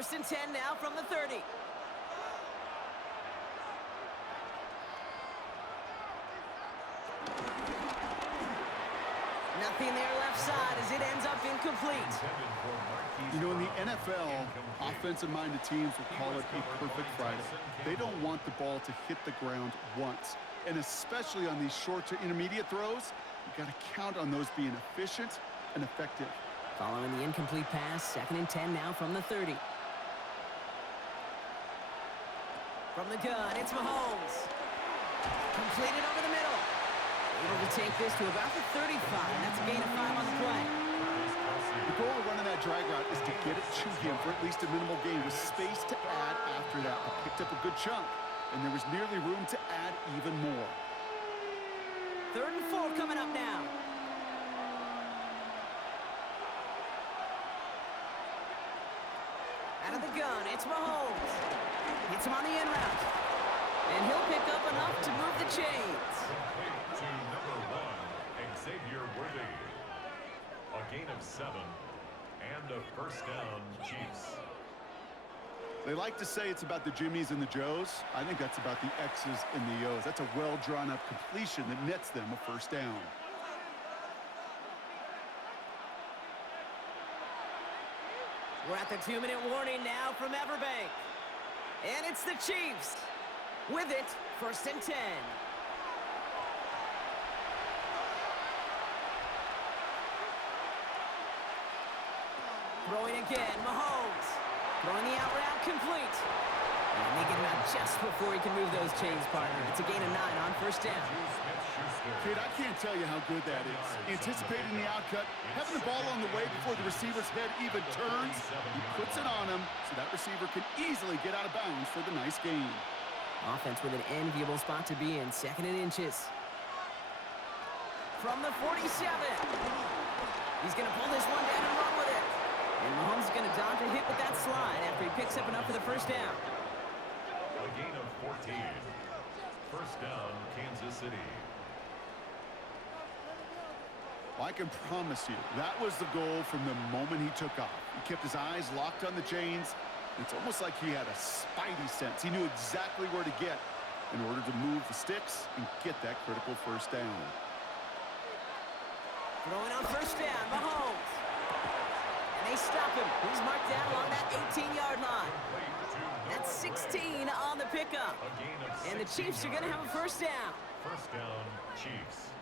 First and 10 now from the 30. Nothing there left side as it ends up incomplete. You know, in the NFL, offensive-minded teams will call it a perfect Friday. They don't want the ball to hit the ground once. And especially on these short to intermediate throws, you got to count on those being efficient and effective. Following the incomplete pass, second and 10 now from the 30. From the gun, it's Mahomes. Completed over the middle. Able to take this to about the 35. That's a gain of 5 on the play. The goal of running that drag route is to get it to him for at least a minimal gain with space to add after that. He picked up a good chunk, and there was nearly room to add even more. Third and 4 coming up now. Out of the gun, it's Mahomes. Hits him on the in route. And he'll pick up enough to move the chains. To number 1, Xavier Worthy. A gain of 7 and a first down, Chiefs. They like to say it's about the Jimmies and the Joes. I think that's about the X's and the O's. That's a well-drawn-up completion that nets them a first down. We're at the 2-minute warning now from Everbank. And it's the Chiefs. With it, first and 10. Throwing again, Mahomes. Throwing the out route complete. And they get him out just before he can move those chains, partner. It's a gain of 9 on first down. Kid, I can't tell you how good that is. Anticipating the outcut, having the ball on the way before the receiver's head even turns. He puts it on him so that receiver can easily get out of bounds for the nice gain. Offense with an enviable spot to be in, second and inches. From the 47. He's going to pull this one down and run with it. And Mahomes is going to dodge a hit with that slide after he picks up enough for the first down. A gain of 14. First down, Kansas City. Well, I can promise you, that was the goal from the moment he took off. He kept his eyes locked on the chains. It's almost like he had a spidey sense. He knew exactly where to get in order to move the sticks and get that critical first down. Throwing on first down, Mahomes. And they stop him. He's marked down along that 18-yard line. That's 16 on the pickup. And the Chiefs are going to have a first down. First down, Chiefs.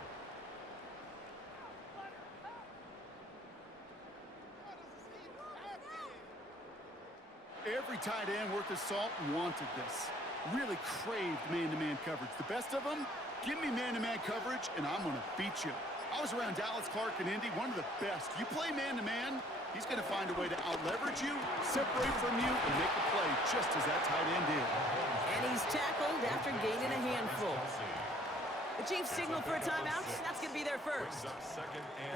Every tight end worth his salt wanted this. Really craved man-to-man coverage. The best of them, give me man-to-man coverage, and I'm going to beat you. I was around Dallas Clark and Indy, one of the best. You play man-to-man, he's going to find a way to out-leverage you, separate from you, and make a play just as that tight end did. And he's tackled after gaining a handful. The Chiefs signal for a timeout. That's going to be their first.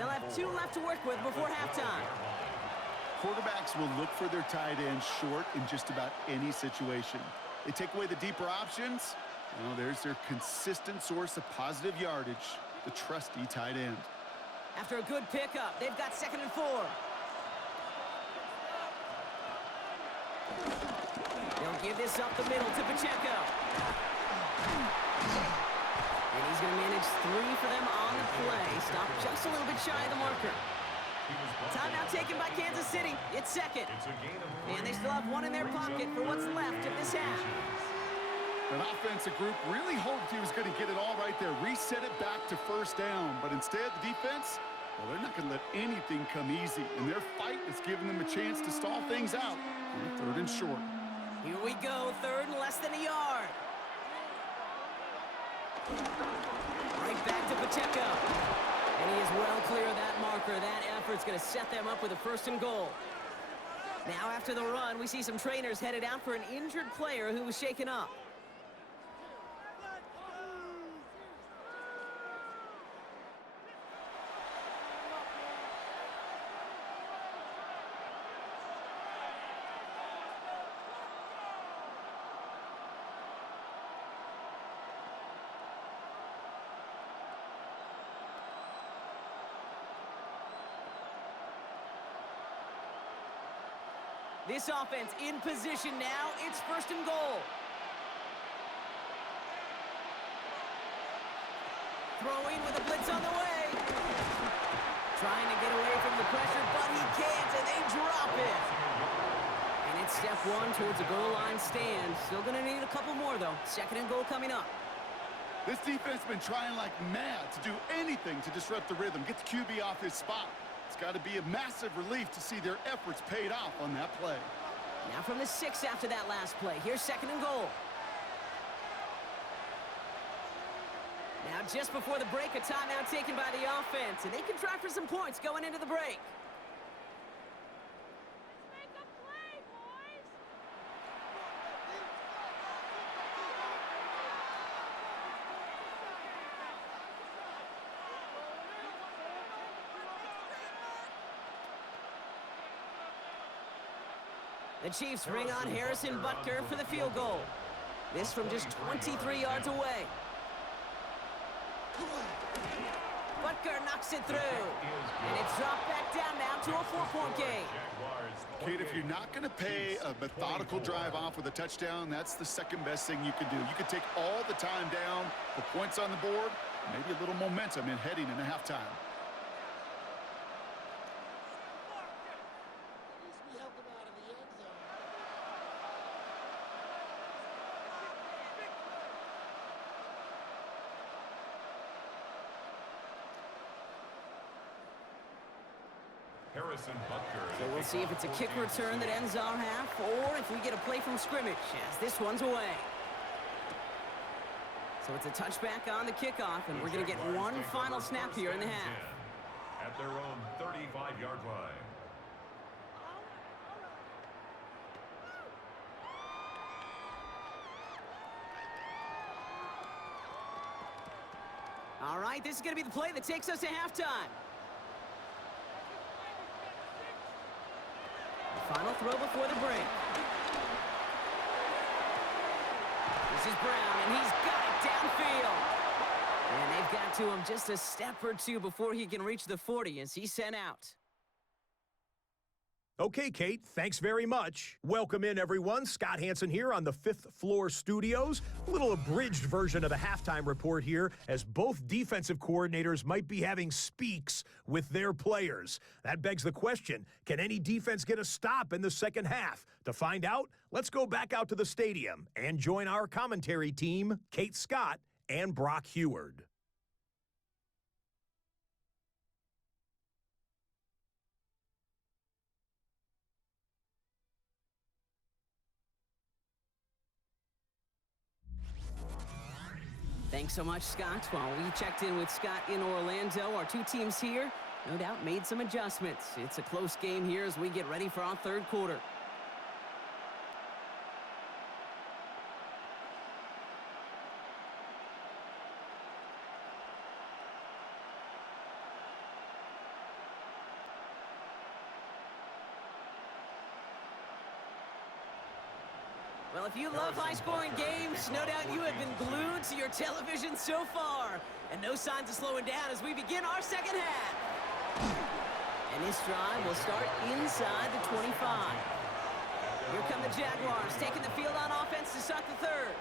They'll have 2 left to work with before halftime. Quarterbacks will look for their tight end short in just about any situation. They take away the deeper options. Well, there's their consistent source of positive yardage, the trusty tight end. After a good pickup, they've got second and 4. They'll give this up the middle to Pacheco. And he's going to manage 3 for them on the play. Stop just a little bit shy of the marker. Timeout taken by Kansas City. It's second. And they still have 1 in their pocket for what's left of this half. That offensive group really hoped he was going to get it all right there, reset it back to first down. But instead, the defense, well, they're not going to let anything come easy. And their fight is giving them a chance to stall things out on third and short. Here we go, third and less than a yard. Right back to Pacheco. And he is well clear of that marker. That effort's going to set them up with a first and goal. Now after the run, we see some trainers headed out for an injured player who was shaken up. This offense in position now. It's 1st and goal. Throwing with a blitz on the way. Trying to get away from the pressure, but he can't, and they drop it. And it's step 1 towards a goal line stand. Still going to need a couple more, though. 2nd and goal coming up. This defense has been trying like mad to do anything to disrupt the rhythm, get the QB off his spot. It's got to be a massive relief to see their efforts paid off on that play. Now from the 6 after that last play. Here's 2nd and goal. Now just before the break, a timeout taken by the offense, and they can try for some points going into the break. The Chiefs bring on Harrison Butker for the field goal. This from just 23 yards away. Butker knocks it through. And it's dropped back down now to a 4-point game. Kate, if you're not going to pay a methodical drive off with a touchdown, that's the second best thing you can do. You can take all the time down, the points on the board, maybe a little momentum in heading into halftime. So we'll see if it's a kick return that ends our half, or if we get a play from scrimmage, as this one's away. So it's a touchback on the kickoff, and we're going to get one final snap here in the half. At their own 35-yard line. All right, this is going to be the play that takes us to halftime. Final throw before the break. This is Brown, and he's got it downfield. And they've got to him just a step or two before he can reach the 40 as he's sent out. Okay, Kate, thanks very much. Welcome in, everyone. Scott Hansen here on the 5th floor studios. A little abridged version of the halftime report here, as both defensive coordinators might be having speaks with their players. That begs the question, can any defense get a stop in the second half? To find out, let's go back out to the stadium and join our commentary team, Kate Scott and Brock Heward. Thanks so much, Scott. While we checked in with Scott in Orlando, our two teams here, no doubt, made some adjustments. It's a close game here as we get ready for our third quarter. Well, if you love high-scoring games, no doubt you have been glued to your television so far. And no signs of slowing down as we begin our second half. And this drive will start inside the 25. Here come the Jaguars, taking the field on offense to start the third.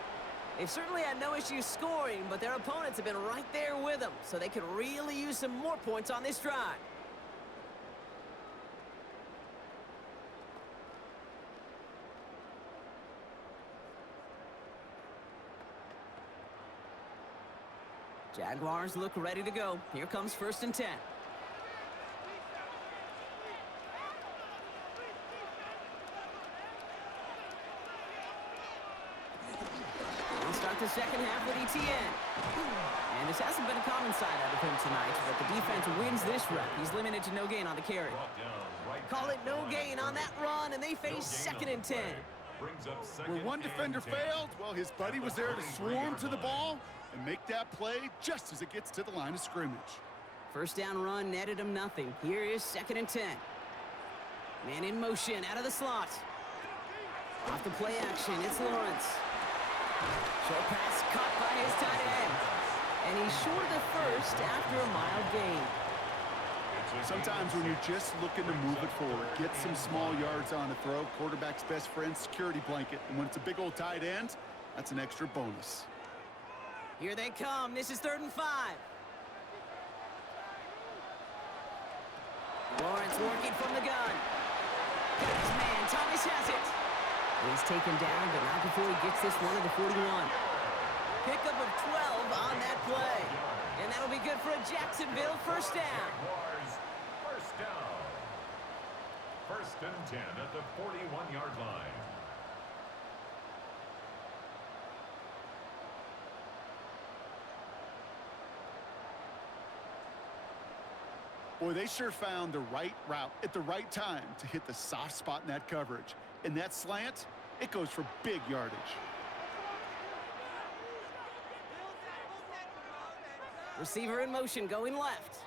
They've certainly had no issues scoring, but their opponents have been right there with them, so they could really use some more points on this drive. Jaguars look ready to go. Here comes 1st and 10. We'll start the second half with ETN. And this hasn't been a common side out of him tonight, but the defense wins this rep. He's limited to no gain on the carry. Call it no gain on that run, and they face 2nd and 10. Where one defender failed, well, his buddy was there to swarm to the ball and make that play just as it gets to the line of scrimmage. First down run netted him nothing. Here is 2nd and 10. Man in motion out of the slot. Off the play action, it's Lawrence. Short pass caught by his tight end. And he's short of the first after a mild gain. Sometimes when you're just looking to move it forward, get some small yards on a throw, quarterback's best friend, security blanket. And when it's a big old tight end, that's an extra bonus. Here they come. This is 3rd and 5. Lawrence working from the gun. Got his man. Thomas has it. He's taken down, but not before he gets this one at the 41. Pickup of 12 on that play. And that'll be good for a Jacksonville first down. First down. 1st and 10 at the 41-yard line. Boy, they sure found the right route at the right time to hit the soft spot in that coverage. And that slant, it goes for big yardage. Receiver in motion, going left.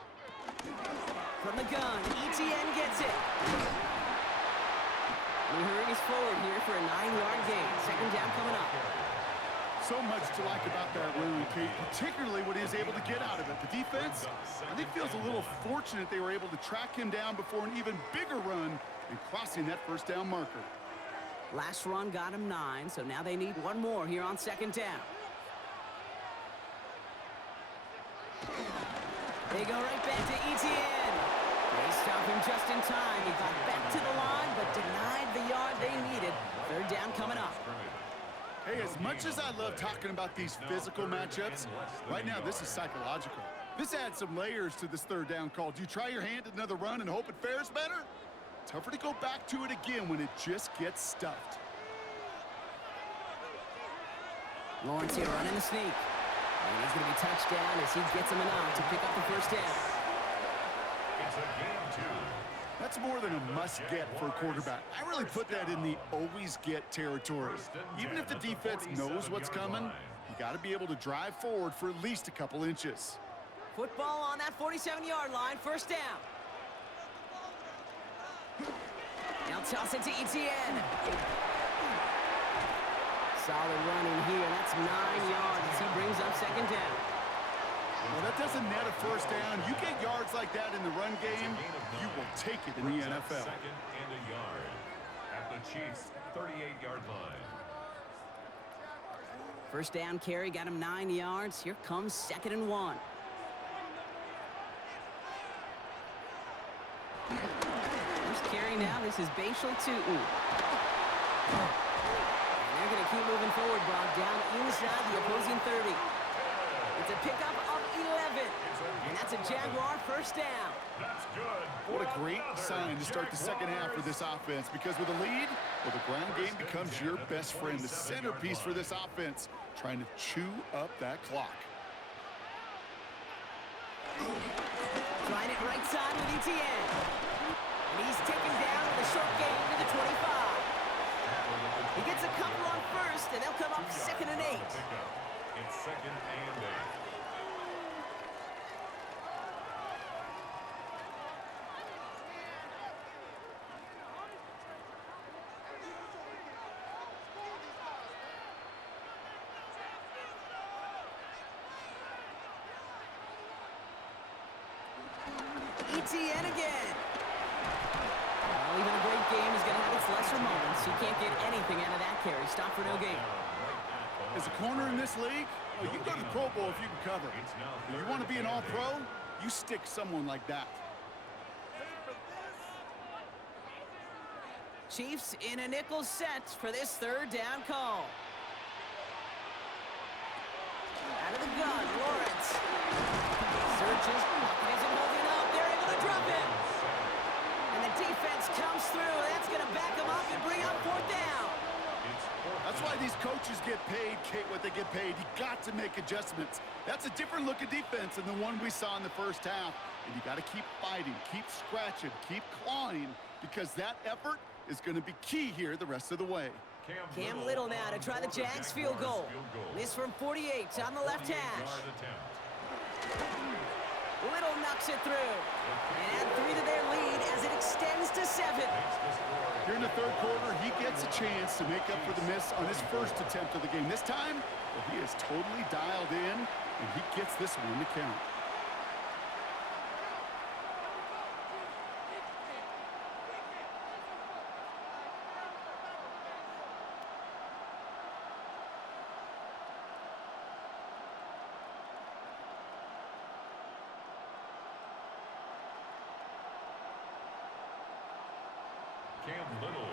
From the gun, ETN gets it. He hurries forward here for a 9-yard gain. 2nd down coming up. So much to like about that run, Kate, particularly what he was able to get out of it. The defense, I think, feels a little fortunate they were able to track him down before an even bigger run and crossing that 1st down marker. Last run got him 9, so now they need one more here on 2nd down. They go right back to ETN. They stop him just in time. He got back to the line, but denied the yard they needed. 3rd down coming up. Hey, as much as I love talking about these physical matchups, right now this is psychological. This adds some layers to this 3rd down call. Do you try your hand at another run and hope it fares better? Tougher to go back to it again when it just gets stuffed. Lawrence here running the sneak. And he's going to be touched down as he gets him enough to pick up the 1st down. It's a game 2. That's more than a must-get for a quarterback. I really put that in the always-get territory. Even if the defense knows what's coming, you got to be able to drive forward for at least a couple inches. Football on that 47-yard line, 1st down. Now toss it to ETN. Solid running here. That's 9 yards as he brings up 2nd down. Well, that doesn't net a 1st down. You get yards like that in the run game, you will take it in the NFL. 2nd and a yard at the Chiefs' 38-yard line. 1st down carry got him 9 yards. Here comes 2nd and 1. First carry now. This is Bashal Tootin. And they're going to keep moving forward, Bob, down inside the opposing 30. It's a pickup of 11. And that's a Jaguar 1st down. That's good. What a great sign to start the 2nd half for this offense, because with a lead, well, the ground game becomes your best friend, the centerpiece for this offense, trying to chew up that clock. Trying it right side with ETN. And he's taken down with a short gain to the 25. He gets a couple on 1st, and they'll come up 2nd and 8. It's 2nd and 8. ETN again. Well, even a great game is going to have its lesser moments. You can't get anything out of that carry. Stop for no gain. As a corner in this league, well, you can go to the Pro Bowl if you can cover. If you want to be an all-pro, you stick someone like that. Chiefs in a nickel set for this 3rd down call. Out of the gun, Lawrence. Searches, pocket isn't holding up. They're able to drop him. And the defense comes through. That's going to back them up and bring up 4th down. That's why these coaches get paid, Kate, what they get paid. You got to make adjustments. That's a different look at defense than the one we saw in the 1st half. And you got to keep fighting, keep scratching, keep clawing, because that effort is going to be key here the rest of the way. Cam Little now to try the Jags field goal. This from 48 on the left hash. Little knocks it through. And add 3 to their lead as it extends to 7. Here in the 3rd quarter, he gets a chance to make up for the miss on his 1st attempt of the game. This time, well, he is totally dialed in, and he gets this one to count.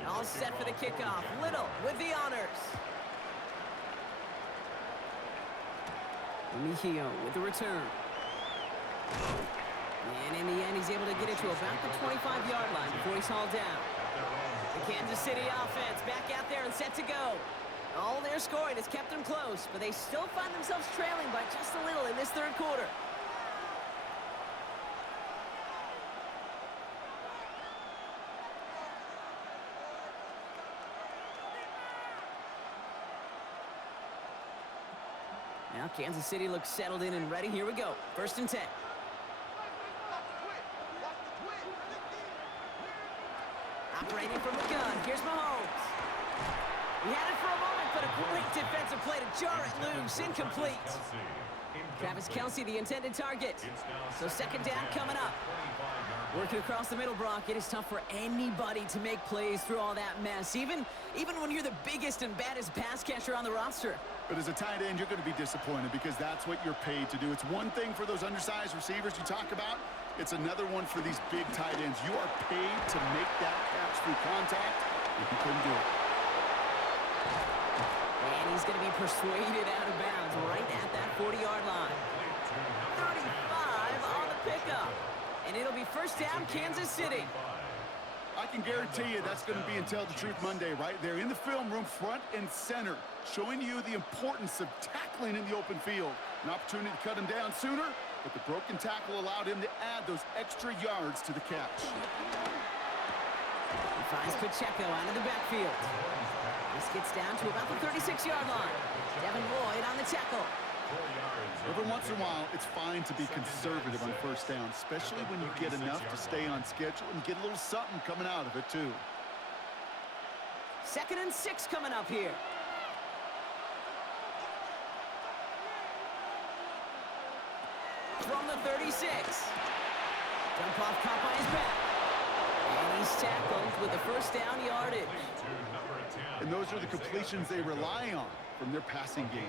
All set for the kickoff. Little with the honors. Mejio with the return. And in the end, he's able to get it to about the 25-yard line before he's hauled down. The Kansas City offense back out there and set to go. All their scoring has kept them close, but they still find themselves trailing by just a little in this third quarter. Now Kansas City looks settled in and ready. Here we go. 1st and 10. Operating from a gun. Here's Mahomes. He had it for a moment, but a great defensive play to jar it loose. Incomplete. Travis Kelce, the intended target. So 2nd down coming up. Working across the middle, Brock. It is tough for anybody to make plays through all that mess, even when you're the biggest and baddest pass catcher on the roster. But as a tight end, you're going to be disappointed because that's what you're paid to do. It's one thing for those undersized receivers you talk about. It's another one for these big tight ends. You are paid to make that catch through contact, if you couldn't do it. And he's going to be persuaded out of bounds right at that 40-yard line. 35 on the pickup. And it'll be 1st down, Kansas City. I can guarantee you that's going to be in Tell the Truth Monday right there in the film room, front and center, showing you the importance of tackling in the open field. An opportunity to cut him down sooner, but the broken tackle allowed him to add those extra yards to the catch. He finds Pacheco out of the backfield. This gets down to about the 36-yard line. Devin Lloyd on the tackle. Every once in a while, it's fine to be conservative on 1st down, especially when you get enough to stay on schedule and get a little something coming out of it, too. 2nd and 6 coming up here. From the 36. Dump off caught by his back. And he's tackled with the 1st down yardage. And those are the completions they rely on from their passing game.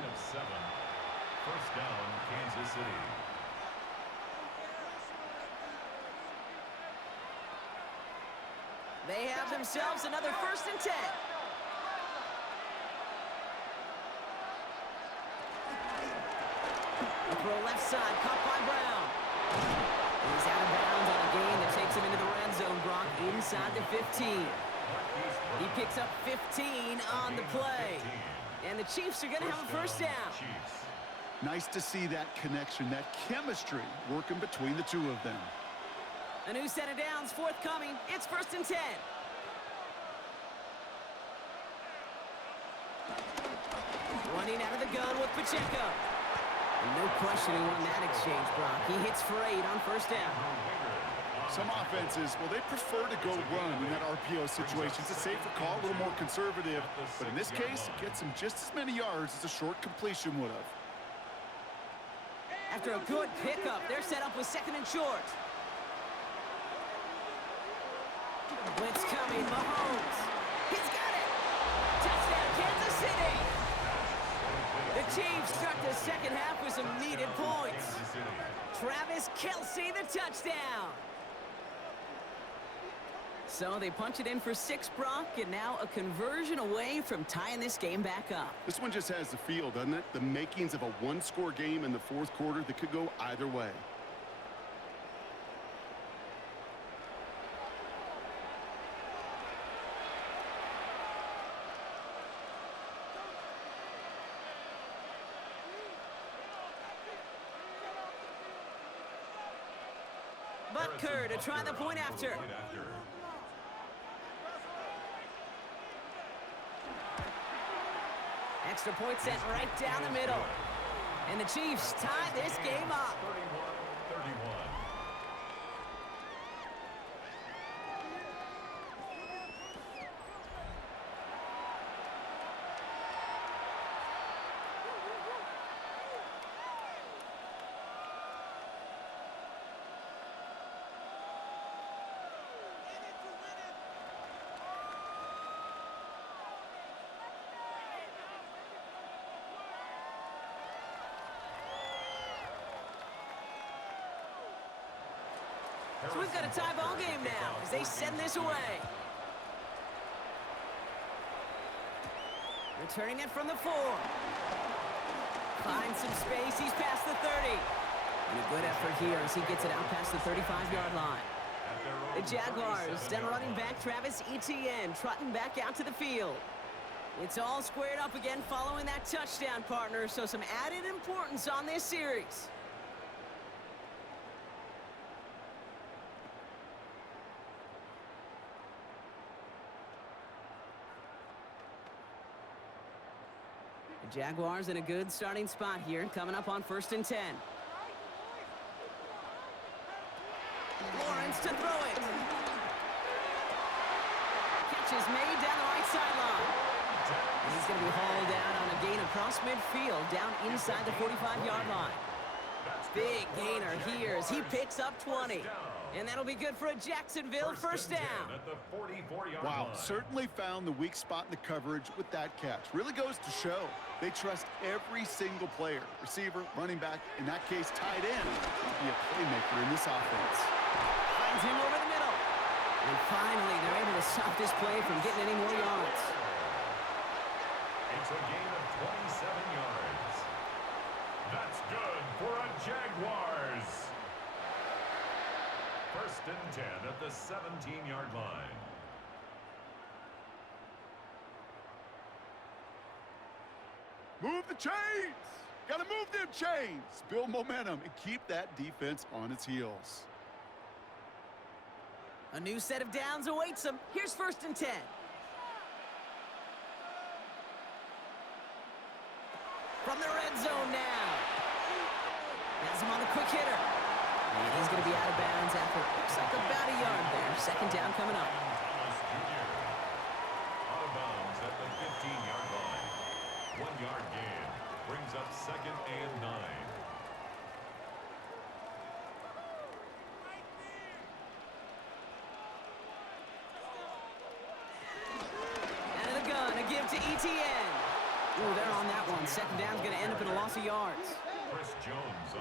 1st down, Kansas City. They have themselves another 1st and 10. A throw left side, caught by Brown. He's out of bounds on a gain that takes him into the red zone, Brock, inside the 15. He picks up 15 on the play. And the Chiefs are going to have a 1st down. Nice to see that connection, that chemistry working between the two of them. A new set of downs forthcoming. It's 1st and 10. Running out of the gun with Pacheco. And no question he won that exchange, Brock. He hits for 8 on 1st down. Some offenses, well, they prefer to go run in that RPO situation. It's a safer call, a little more conservative. But in this case, it gets him just as many yards as a short completion would have. After a good pickup, they're set up with 2nd and short. Blitz coming, Mahomes. He's got it! Touchdown, Kansas City! The Chiefs start the 2nd half with some needed points. Travis Kelce, the touchdown! So they punch it in for 6, Brock, and now a conversion away from tying this game back up. This one just has the feel, doesn't it? The makings of a one-score game in the 4th quarter that could go either way. Butker to try the point after. Extra point sent right down the middle. And the Chiefs tie this game up. 31. So we've got a tie ball game now as they send this away. Returning it from the 4. Finds some space. He's past the 30. And a good effort here as he gets it out past the 35-yard line. The Jaguars, then running back Travis Etienne, trotting back out to the field. It's all squared up again following that touchdown, partner, so some added importance on this series. The Jaguars in a good starting spot here, coming up on 1st and 10. Lawrence to throw it. Catch is made down the right sideline. And he's going to be hauled down on a gain across midfield, down inside the 45-yard line. Big gainer here as he picks up 20. And that'll be good for a Jacksonville first down. Wow, certainly found the weak spot in the coverage with that catch. Really goes to show they trust every single player, receiver, running back, in that case tight end, to be a playmaker in this offense. Finds him over the middle. And finally, they're able to stop this play from getting any more yards. It's a gain of 27 yards. That's good for a Jaguars. 1st and 10 at the 17-yard line. Move the chains! Gotta move them chains! Build momentum and keep that defense on its heels. A new set of downs awaits them. Here's 1st and 10. From the red zone now. Has him on the quick hitter. And he's going to be out of bounds after, looks like about a yard there. 2nd down coming up. Out of bounds at the 15-yard line. 1-yard gain brings up 2nd and 9. Out of the gun, a give to Etienne. Ooh, they're on that one. 2nd down's going to end up in a loss of yards.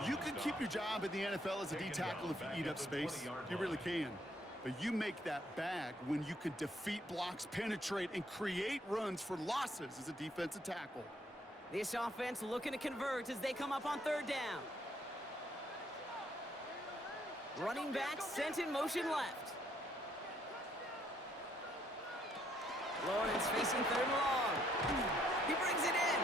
You can keep your job in the NFL as a D-tackle if you eat up space. You really can. But you make that bag when you can defeat blocks, penetrate, and create runs for losses as a defensive tackle. This offense looking to convert as they come up on 3rd down. Running back sent in motion left. Lawrence facing 3rd and long. He brings it in.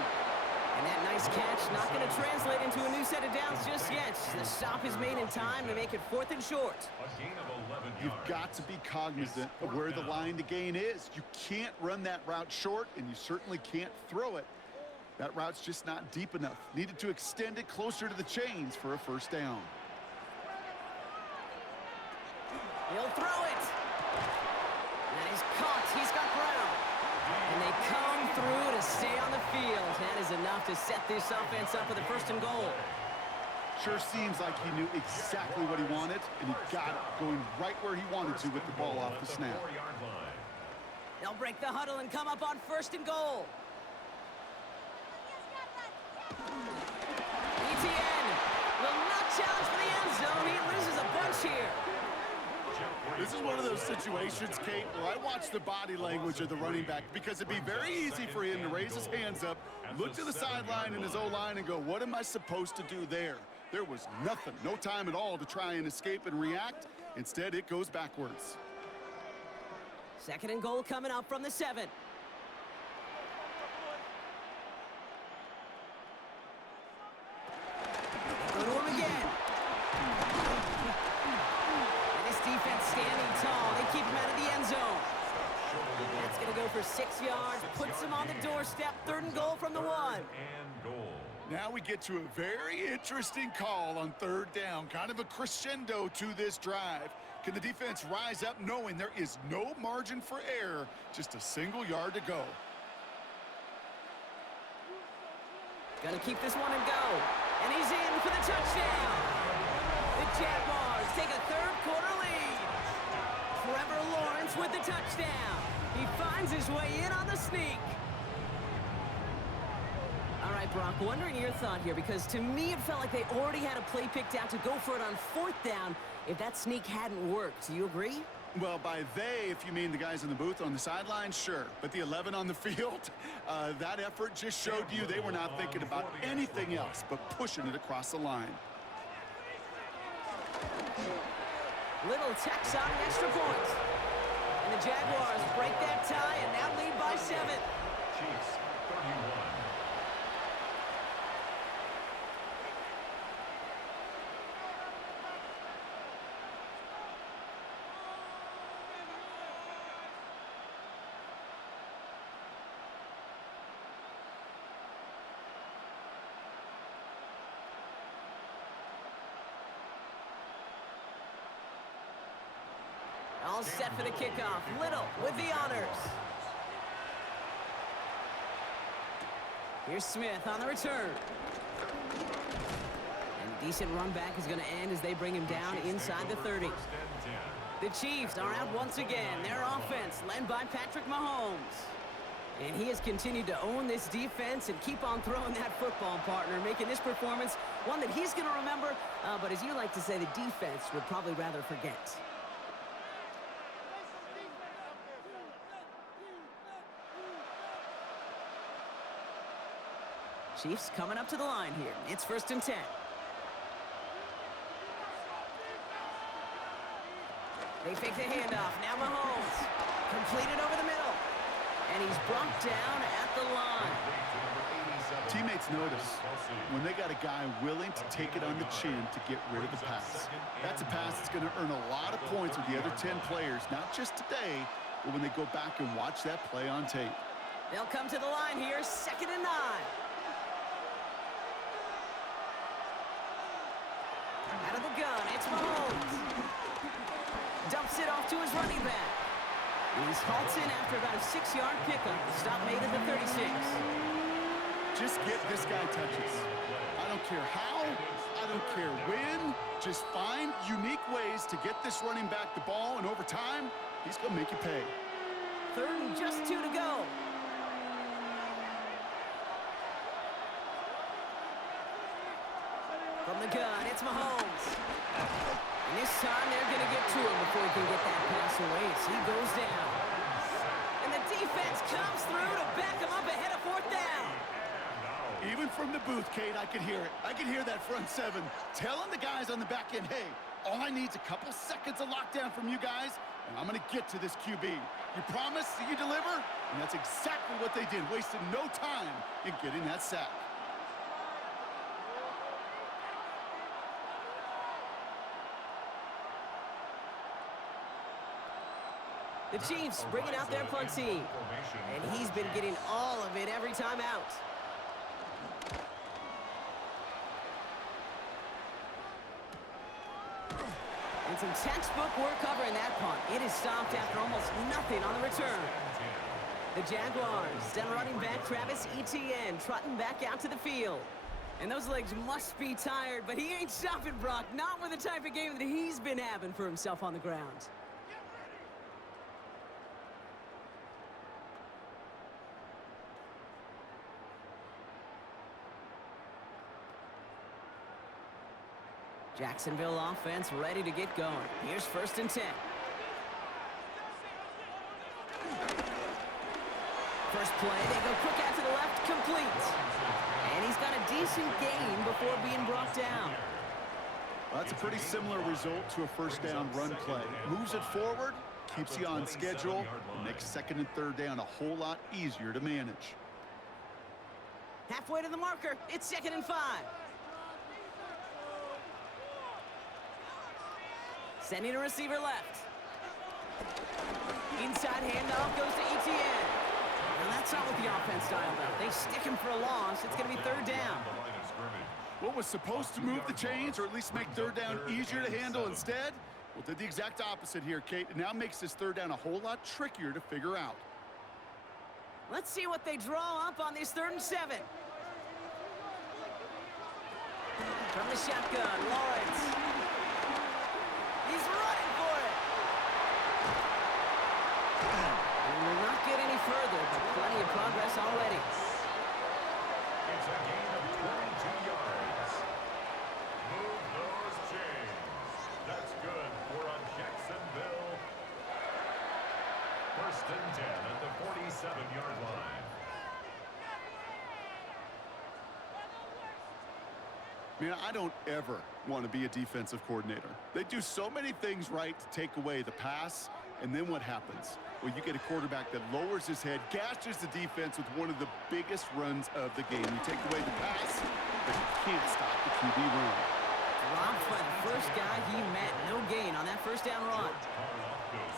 And that nice catch not going to translate into a new set of downs just yet. The stop is made in time to make it 4th and short. A gain of 11 yards. You've got to be cognizant of where the line to gain is. You can't run that route short, and you certainly can't throw it. That route's just not deep enough. Needed to extend it closer to the chains for a 1st down. He'll throw it. That is caught. He's got ground. And they come through to stay on the field. That is enough to set this offense up with a 1st and goal. Sure seems like he knew exactly what he wanted, and he got it, going right where he wanted to with the ball off the snap. They'll break the huddle and come up on 1st and goal. Etienne will not challenge for the end zone. He loses a bunch here. This is one of those situations, Kate, where I watch the body language of the running back because it'd be very easy for him to raise his hands up, look to the sideline in his O-line and go, what am I supposed to do there? There was nothing, no time at all to try and escape and react. Instead, it goes backwards. 2nd and goal coming up from the 7. They go to him again. Defense standing tall. They keep him out of the end zone. That's going to go for 6 yards. Puts him on the doorstep. 3rd and goal from the 1. Now we get to a very interesting call on 3rd down. Kind of a crescendo to this drive. Can the defense rise up knowing there is no margin for error? Just a single yard to go. Gonna keep this one and go. And he's in for the touchdown. The Jaguars take a 3rd quarter lead. Trevor Lawrence with the touchdown. He finds his way in on the sneak. All right, Brock, wondering your thought here, because to me it felt like they already had a play picked out to go for it on 4th down if that sneak hadn't worked. Do you agree? Well, by they, if you mean the guys in the booth on the sideline, sure. But the 11 on the field, that effort just showed you they were not thinking about anything else but pushing it across the line. Little tacks on an extra point. And the Jaguars break that tie and now lead by 7. Chiefs, 31. All set for the kickoff. Little with the honors. Here's Smith on the return. And a decent run back is going to end as they bring him down inside the 30. The Chiefs are out once again. Their offense led by Patrick Mahomes. And he has continued to own this defense and keep on throwing that football, partner, making this performance one that he's going to remember, but as you like to say, the defense would probably rather forget. Chiefs coming up to the line here. It's 1st and 10. They fake the handoff. Now Mahomes. Completed over the middle. And he's brought down at the line. Teammates notice when they got a guy willing to take it on the chin to get rid of the pass. That's a pass that's going to earn a lot of points with the other 10 players, not just today, but when they go back and watch that play on tape. They'll come to the line here, 2nd and 9. Out of the gun, it's Mahomes. Dumps it off to his running back. And he's halted after about a 6-yard pickup. Stop made at the 36. Just get this guy touches. I don't care how, I don't care when. Just find unique ways to get this running back the ball, and over time, he's going to make you pay. 3rd and just 2 to go. From the gun, it's Mahomes. And this time, they're going to get to him before he can get that pass away as he goes down. And the defense comes through to back him up ahead of 4th down. Even from the booth, Kate, I could hear it. I could hear that front 7 telling the guys on the back end, hey, all I need is a couple seconds of lockdown from you guys, and I'm going to get to this QB. You promise that you deliver? And that's exactly what they did, wasted no time in getting that sack. The Chiefs bringing out their punt team. And he's been getting all of it every time out. And some textbook work covering that punt. It is stopped after almost nothing on the return. The Jaguars send running back Travis Etienne trotting back out to the field. And those legs must be tired, but he ain't stopping, Brock. Not with the type of game that he's been having for himself on the ground. Jacksonville offense ready to get going. Here's 1st and 10. First play, they go quick out to the left, complete. And he's got a decent gain before being brought down. Well, that's a pretty similar result to a 1st down run play. Moves it forward, keeps you on schedule, and makes 2nd and 3rd down a whole lot easier to manage. Halfway to the marker, it's 2nd and 5. Sending a receiver left. Inside handoff goes to Etienne. And that's not what the offense dialed up. They stick him for a loss. It's going to be 3rd down. What was supposed to move the chains, or at least make 3rd down easier to handle instead, well, did the exact opposite here, Kate. It now makes this 3rd down a whole lot trickier to figure out. Let's see what they draw up on this 3rd and 7. From the shotgun, Lawrence. He's running for it. And will not get any further, but plenty of progress already. It's a gain of 22 yards. Move those chains. That's good for a Jacksonville Man, I don't ever want to be a defensive coordinator. They do so many things right to take away the pass, and then what happens? Well, you get a quarterback that lowers his head, gashes the defense with one of the biggest runs of the game. You take away the pass, but you can't stop the QB run. Dropped by the first guy he met. No gain on that first down run.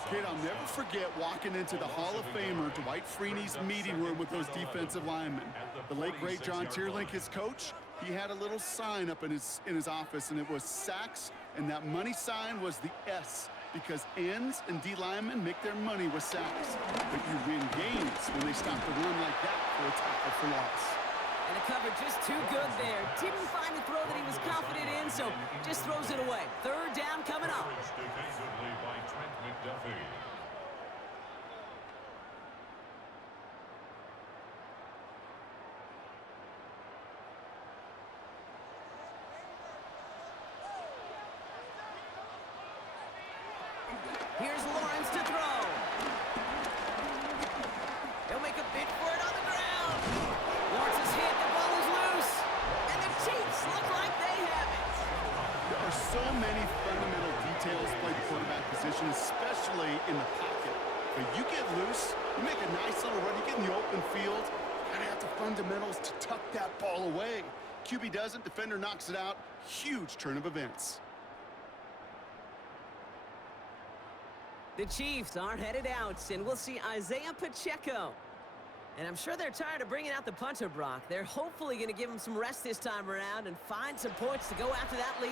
Kid, I'll never forget walking into the Hall of Famer Dwight Freeney's meeting room with those defensive linemen. The late, great John Tierlink, his coach, he had a little sign up in his office, and it was sacks, and that money sign was the S, because ends and D linemen make their money with sacks. But you win games when they stop the run like that for a tackle for loss. And the cover just too good there. Didn't find the throw that he was confident in, so just throws it away. Third down coming up. Defensively by Trent McDuffie. Here's Lawrence to throw. He'll make a bid for it on the ground. Lawrence is hit. The ball is loose. And the Chiefs look like they have it. There are so many fundamental details play the quarterback position, especially in the pocket. But you get loose, you make a nice little run, you get in the open field, you gotta have the fundamentals to tuck that ball away. QB doesn't, defender knocks it out. Huge turn of events. The Chiefs aren't headed out, and we'll see Isaiah Pacheco. And I'm sure they're tired of bringing out the punter, Brock. They're hopefully going to give him some rest this time around and find some points to go after that lead.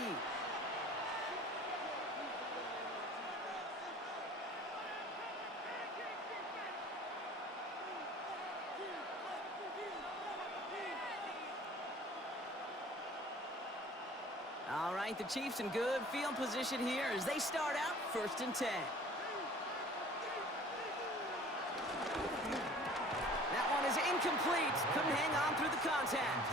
All right, the Chiefs in good field position here as they start out 1st and 10. Incomplete. Couldn't hang on through the contact.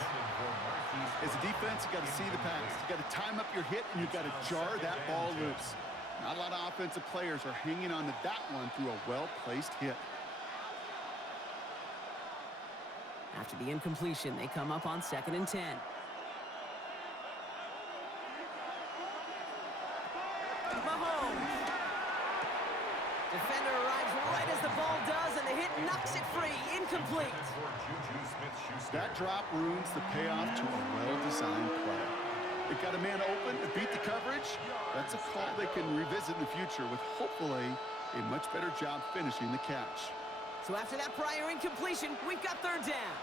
As a defense, you got to see the pass. You got to time up your hit, and you got to jar that ball loose. Not a lot of offensive players are hanging on to that one through a well-placed hit. After the incompletion, they come up on 2nd and 10. Mahomes. Defender arrives right as the ball does, and the hit knocks it free. Incomplete. That drop ruins the payoff to a well-designed play. It got a man open to beat the coverage. That's a call they can revisit in the future with hopefully a much better job finishing the catch. So after that prior incompletion, we've got 3rd down.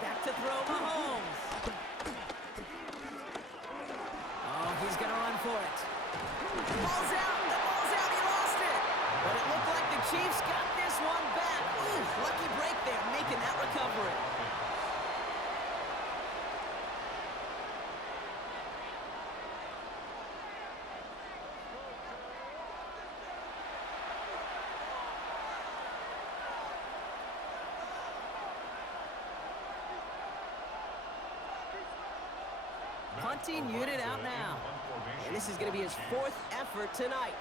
Back to throw Mahomes. Oh, he's going to run for it. The ball's out. The ball's out. He lost it. But it looked like the Chiefs got this one back. Ooh, lucky break there, making that recovery. Punting unit out now. And this is going to be his 4th effort tonight.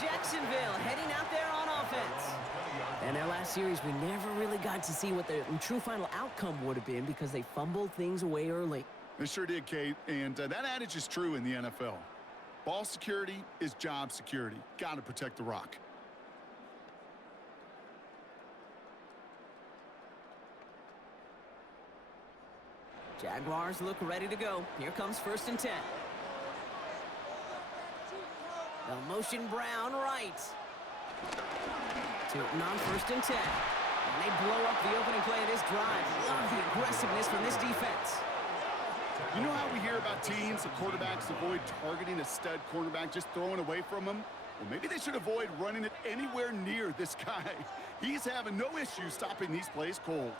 Jacksonville heading out there on offense. In their last series, we never really got to see what the true final outcome would have been because they fumbled things away early. They sure did, Kate, and that adage is true in the NFL. Ball security is job security. Got to protect the rock. Jaguars look ready to go. Here comes 1st and 10. They'll motion Brown right. Tilton on 1st and 10. And they blow up the opening play of this drive. Love the aggressiveness from this defense. You know how we hear about teams and quarterbacks avoid targeting a stud cornerback, just throwing away from him? Well, maybe they should avoid running it anywhere near this guy. He's having no issue stopping these plays cold.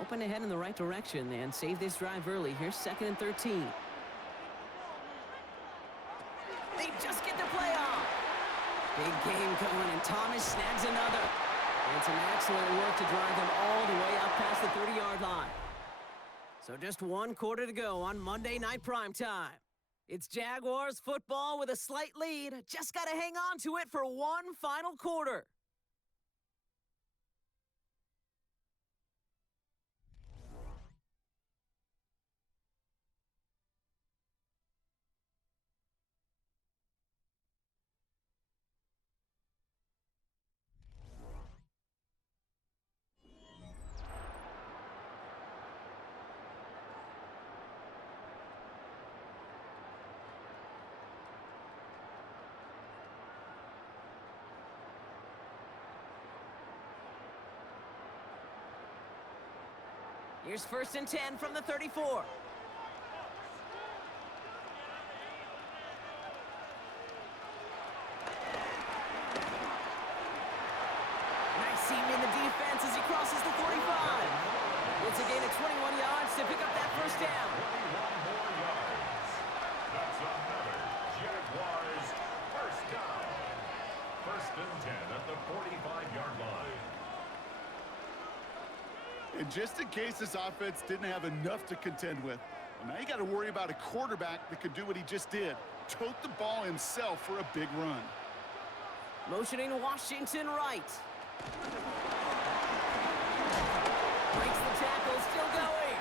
Open ahead in the right direction and save this drive early. Here's 2nd and 13. They just get the play off. Big game going, and Thomas snags another. And some excellent work to drive them all the way up past the 30-yard line. So just one quarter to go on Monday Night Primetime. It's Jaguars football with a slight lead. Just got to hang on to it for one final quarter. Here's 1st and 10 from the 34. Nice seam in the defense as he crosses the 45. It's a gain of 21 yards to pick up that first down. 21 more yards. That's another Jaguars first down. 1st and 10 at the 45-yard line. And just in case this offense didn't have enough to contend with, well, now you got to worry about a quarterback that could do what he just did. Tote the ball himself for a big run. Motioning Washington right. Breaks the tackle, still going.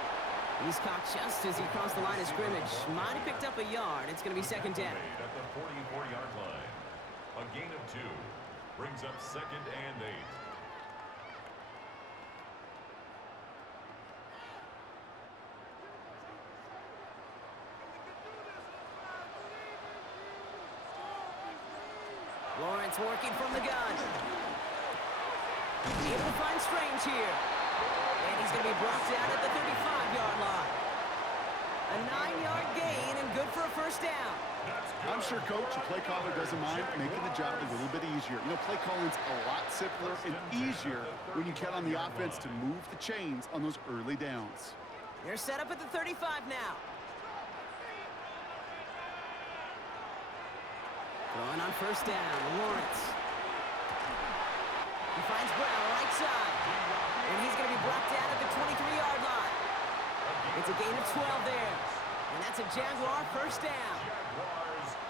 He's caught just as he crossed the line of scrimmage. Might have picked up a yard. It's going to be 2nd down. At the 44-yard line. A gain of 2. Brings up 2nd and 8. Lawrence working from the gun. Able to find Strange here. And he's going to be brought down at the 35-yard line. A 9-yard gain and good for a first down. I'm sure, Coach, the play caller doesn't mind making the job a little bit easier. You know, play calling's a lot simpler and easier when you count on the offense to move the chains on those early downs. They're set up at the 35 now. Throwing on first down, Lawrence. He finds Brown right side. And he's going to be brought down at the 23-yard line. It's a gain of 12 there. And that's a Jaguar first down.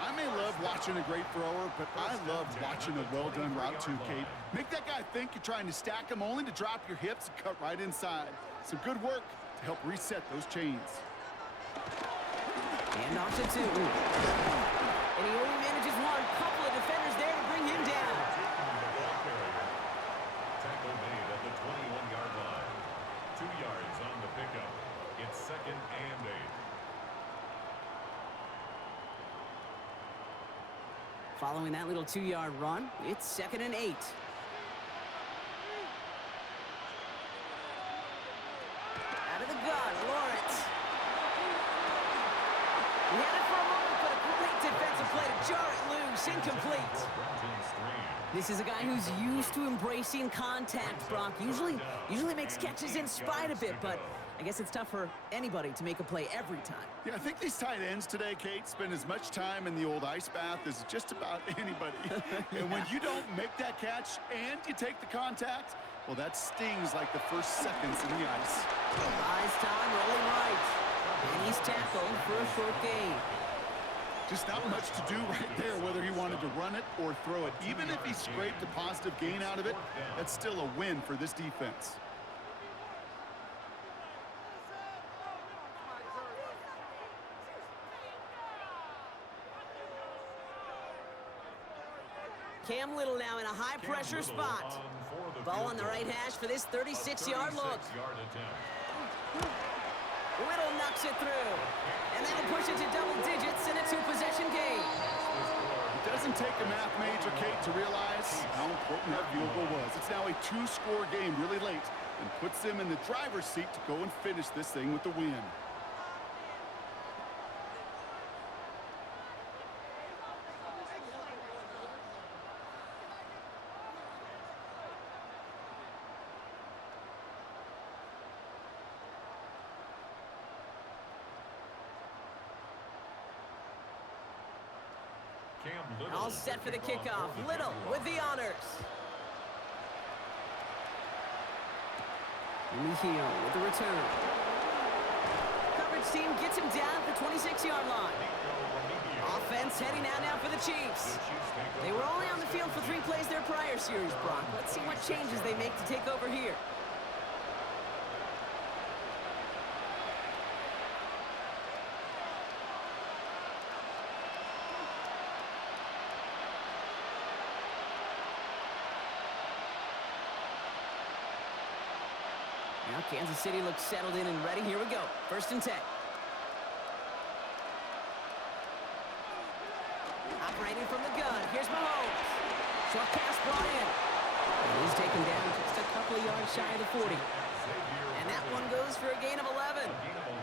I may love watching a great thrower, but I love watching a well-done route too, Kate. Make that guy think you're trying to stack him only to drop your hips and cut right inside. Some good work to help reset those chains. And off to 2. And he only manages one. Couple of defenders there to bring him down. Tackle made at the 21-yard line. 2 yards on the pickup. It's 2nd and 8. Following that little 2-yard run, it's 2nd and 8. Out of the gun, Lawrence. He had it for a moment, but a great defensive play to jar it loose. Incomplete. This is a guy who's used to embracing contact, Brock. Usually makes catches in spite of it, but I guess it's tough for anybody to make a play every time. Yeah, I think these tight ends today, Kate, spend as much time in the old ice bath as just about anybody. And when you don't make that catch and you take the contact, well, that stings like the first seconds in the ice. Buys time, rolling right. And he's tackled for a short gain. Just not much to do right there, whether he wanted to run it or throw it. Even if he scraped a positive gain out of it, that's still a win for this defense. Cam Little now in a high-pressure spot. Ball on the right hash for this 36-yard look. Little knocks it through. And that'll push it to double digits in a 2-possession game. It doesn't take a math major, Kate, to realize how important that field goal was. It's now a 2-score game really late and puts them in the driver's seat to go and finish this thing with the win. All set for the kickoff. Little with the honors. In the heel with the return. Coverage team gets him down at the 26-yard line. Offense heading out now for the Chiefs. They were only on the field for 3 plays their prior series, Brock. Let's see what changes they make to take over here. Now Kansas City looks settled in and ready. Here we go. 1st and 10. Operating from the gun. Here's Mahomes. Short pass brought in. And he's taken down just a couple of yards shy of the 40. And that one goes for a gain of 11.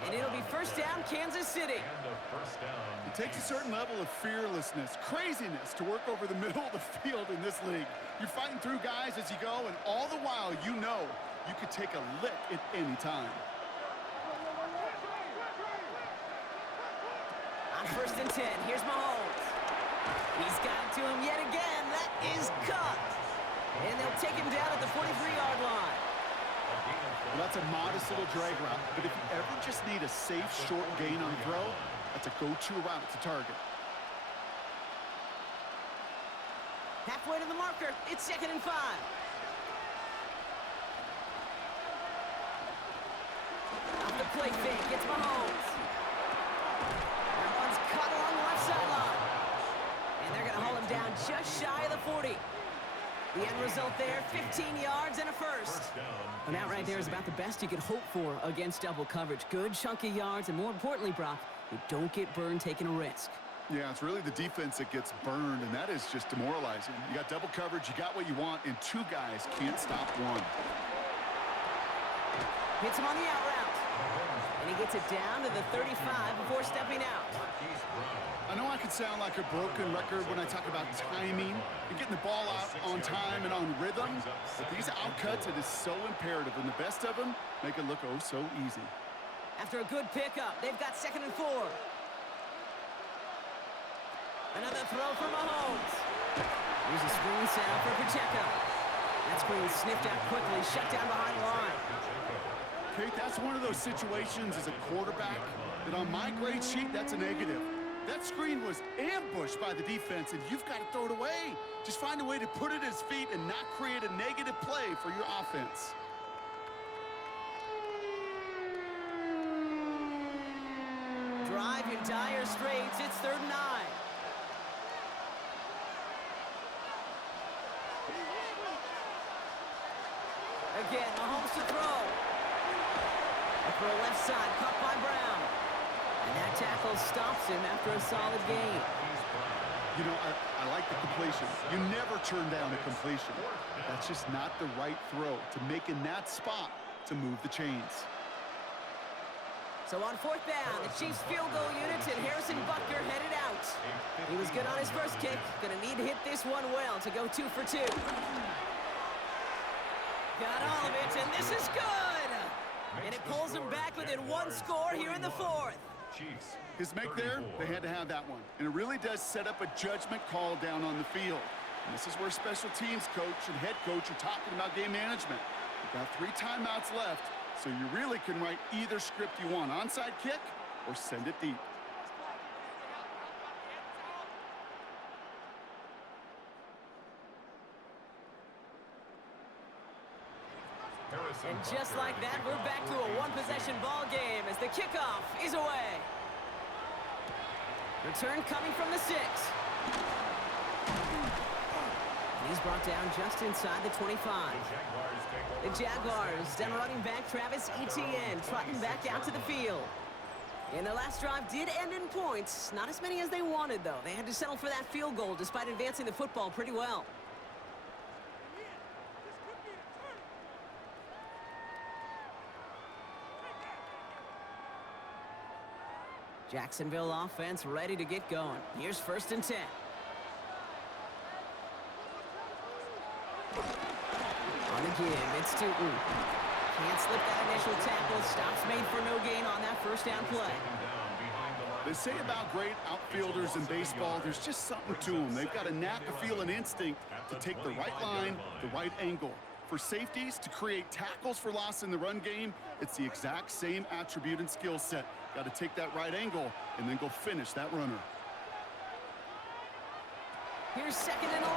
And it'll be 1st down, Kansas City. It takes a certain level of fearlessness, craziness to work over the middle of the field in this league. You're fighting through guys as you go, and all the while you know you could take a lick at any time. On 1st and 10, here's Mahomes. He's got it to him yet again. That is cut. And they'll take him down at the 43-yard line. Well, that's a modest little drag route, but if you ever just need a safe, short gain on the throw, that's a go-to route to target. Halfway to the marker. It's 2nd and 5. Off the play fake, it's Mahomes. That one's caught along the left sideline. And they're going to hold him down just shy of the 40. The end result there, 15 yards and a 1st. And that right there is about the best you could hope for against double coverage. Good chunky yards, and more importantly, Brock, you don't get burned taking a risk. Yeah, it's really the defense that gets burned, and that is just demoralizing. You got double coverage, you got what you want, and 2 guys can't stop one. Hits him on the out route. And he gets it down to the 35 before stepping out. I know I could sound like a broken record when I talk about timing and getting the ball out on time and on rhythm, but these outcuts, it is so imperative, and the best of them make it look oh so easy. After a good pickup, they've got 2nd and 4. Another throw for Mahomes. Here's a screen set up for Pacheco. That screen sniffed out quickly, shut down behind the line. Kate, that's one of those situations as a quarterback that on my grade sheet, that's a negative. That screen was ambushed by the defense, and you've got to throw it away. Just find a way to put it at his feet and not create a negative play for your offense. Drive in dire straits. It's 3rd and 9. Again, Mahomes to throw. A throw left side, caught by Brown. And that tackle stops him after a solid gain. You know, I like the completion. You never turn down a completion. That's just not the right throw to make in that spot to move the chains. So on 4th down, the Chiefs field goal unit and Harrison Butker headed out. He was good on his first kick. Gonna need to hit this one well to go 2 for 2. Got all of it, and this is good! And it pulls him back within 1 score here in the 4th. His make there, they had to have that one. And it really does set up a judgment call down on the field. And this is where special teams coach and head coach are talking about game management. You've got 3 timeouts left, so you really can write either script you want. Onside kick or send it deep. And just like that, we're back to a 1-possession ball game as the kickoff is away. Return coming from the 6. He's brought down just inside the 25. The Jaguars, then running back Travis Etienne, trotting back out to the field. And their last drive did end in points. Not as many as they wanted, though. They had to settle for that field goal despite advancing the football pretty well. Jacksonville offense ready to get going. Here's 1st and 10. On the give, it's Tootin. Can't slip that initial tackle. Stops made for no gain on that 1st down play. They say about great outfielders in baseball, there's just something to them. They've got a knack, a feel, an instinct to take the right line, the right angle. For safeties to create tackles for loss in the run game, it's the exact same attribute and skill set. Got to take that right angle and then go finish that runner. Here's 2nd and 11.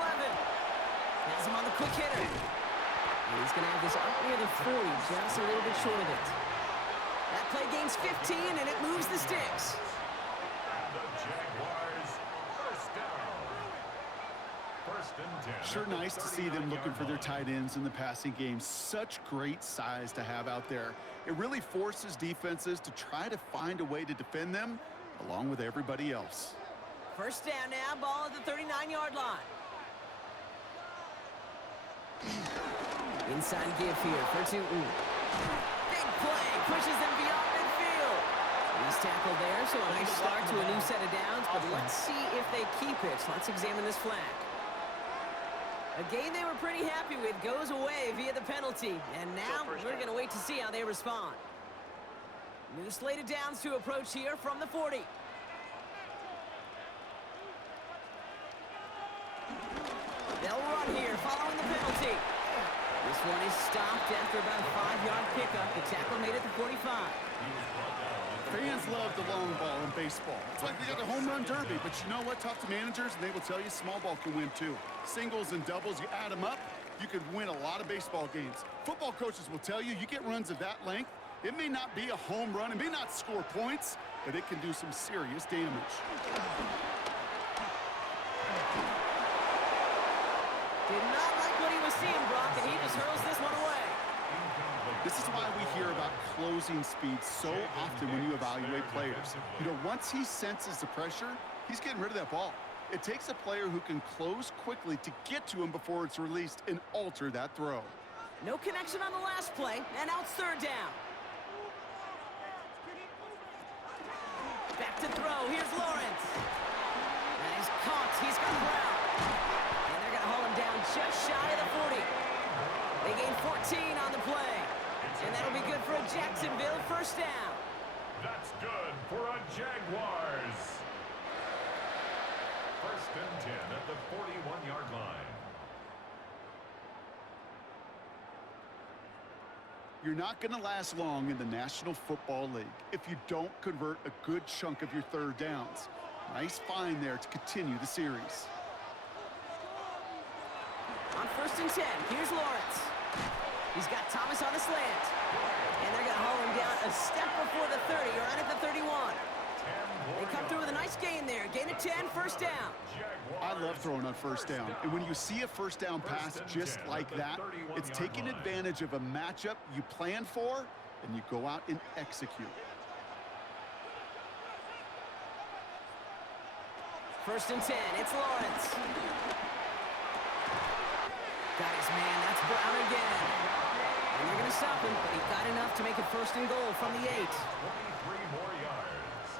Has him on the quick hitter. And he's going to have this up near the 40, just a little bit short of it. That play gains 15, and it moves the sticks. And the Jaguars, first down. First and 10. Sure nice to see them looking for their tight ends in the passing game. Such great size to have out there. It really forces defenses to try to find a way to defend them along with everybody else. First down now, ball at the 39-yard line. Inside give here for Newton. Big play, pushes them beyond midfield. He's tackled there, so a nice start to a new set of downs, but let's see if they keep it. Let's examine this flag. A game they were pretty happy with goes away via the penalty, and now we're going to wait to see how they respond. New slate of downs to approach here from the 40. They'll run here following the penalty. This one is stopped after about a 5-yard pickup. The tackle made it to 45. Fans love the long ball in baseball. It's like they got a home run derby, but you know what? Talk to managers, and they will tell you small ball can win too. Singles and doubles, you add them up, you could win a lot of baseball games. Football coaches will tell you, you get runs of that length, it may not be a home run, it may not score points, but it can do some serious damage. Did not like what he was seeing, Brock, and he just hurls this one away. This is why we hear about closing speed so often when you evaluate players. You know, once he senses the pressure, he's getting rid of that ball. It takes a player who can close quickly to get to him before it's released and alter that throw. No connection on the last play, and now it's 3rd down. Back to throw, here's Lawrence. And he's caught, he's got Brown. And they're gonna haul him down just shy of the 40. They gain 14 on the play. And that'll be good for a Jacksonville first down. That's good for a Jaguars. First and 10 at the 41-yard line. You're not going to last long in the National Football League if you don't convert a good chunk of your 3rd downs. Nice find there to continue the series. On 1st and 10, here's Lawrence. He's got Thomas on the slant. And they're going to haul him down a step before the 30, or right at the 31. They come through with a nice gain there. Gain of 10, first down. I love throwing on first down. And when you see a first down pass just like that, it's taking advantage of a matchup you plan for, and you go out and execute. 1st and 10, it's Lawrence. Got his man, that's Brown again. And they're going to stop him, but he got enough to make it 1st and goal from the 8. 23 more yards.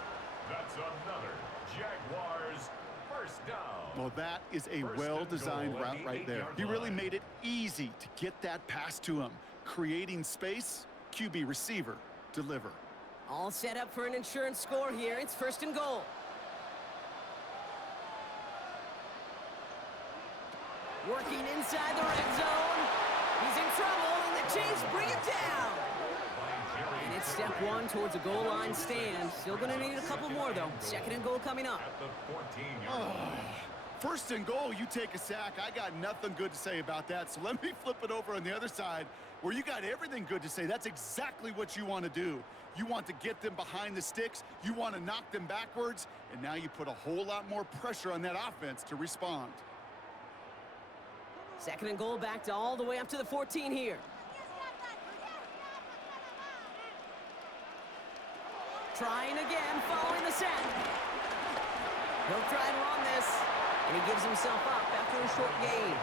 That's another Jaguars first down. Well, that is a well-designed route right there. He really made it easy to get that pass to him. Creating space, QB receiver, deliver. All set up for an insurance score here. It's 1st and goal. Working inside the red zone. He's in trouble, and the Chiefs bring it down. And it's step 1 towards a goal line stand. Still going to need a couple more, though. 2nd and goal coming up. At the 14-yard line. 1st and goal, you take a sack. I got nothing good to say about that. So let me flip it over on the other side where you got everything good to say. That's exactly what you want to do. You want to get them behind the sticks. You want to knock them backwards. And now you put a whole lot more pressure on that offense to respond. 2nd and goal, back to all the way up to the 14 here. Trying again, following the set. He'll try to run this, and he gives himself up after a short gain.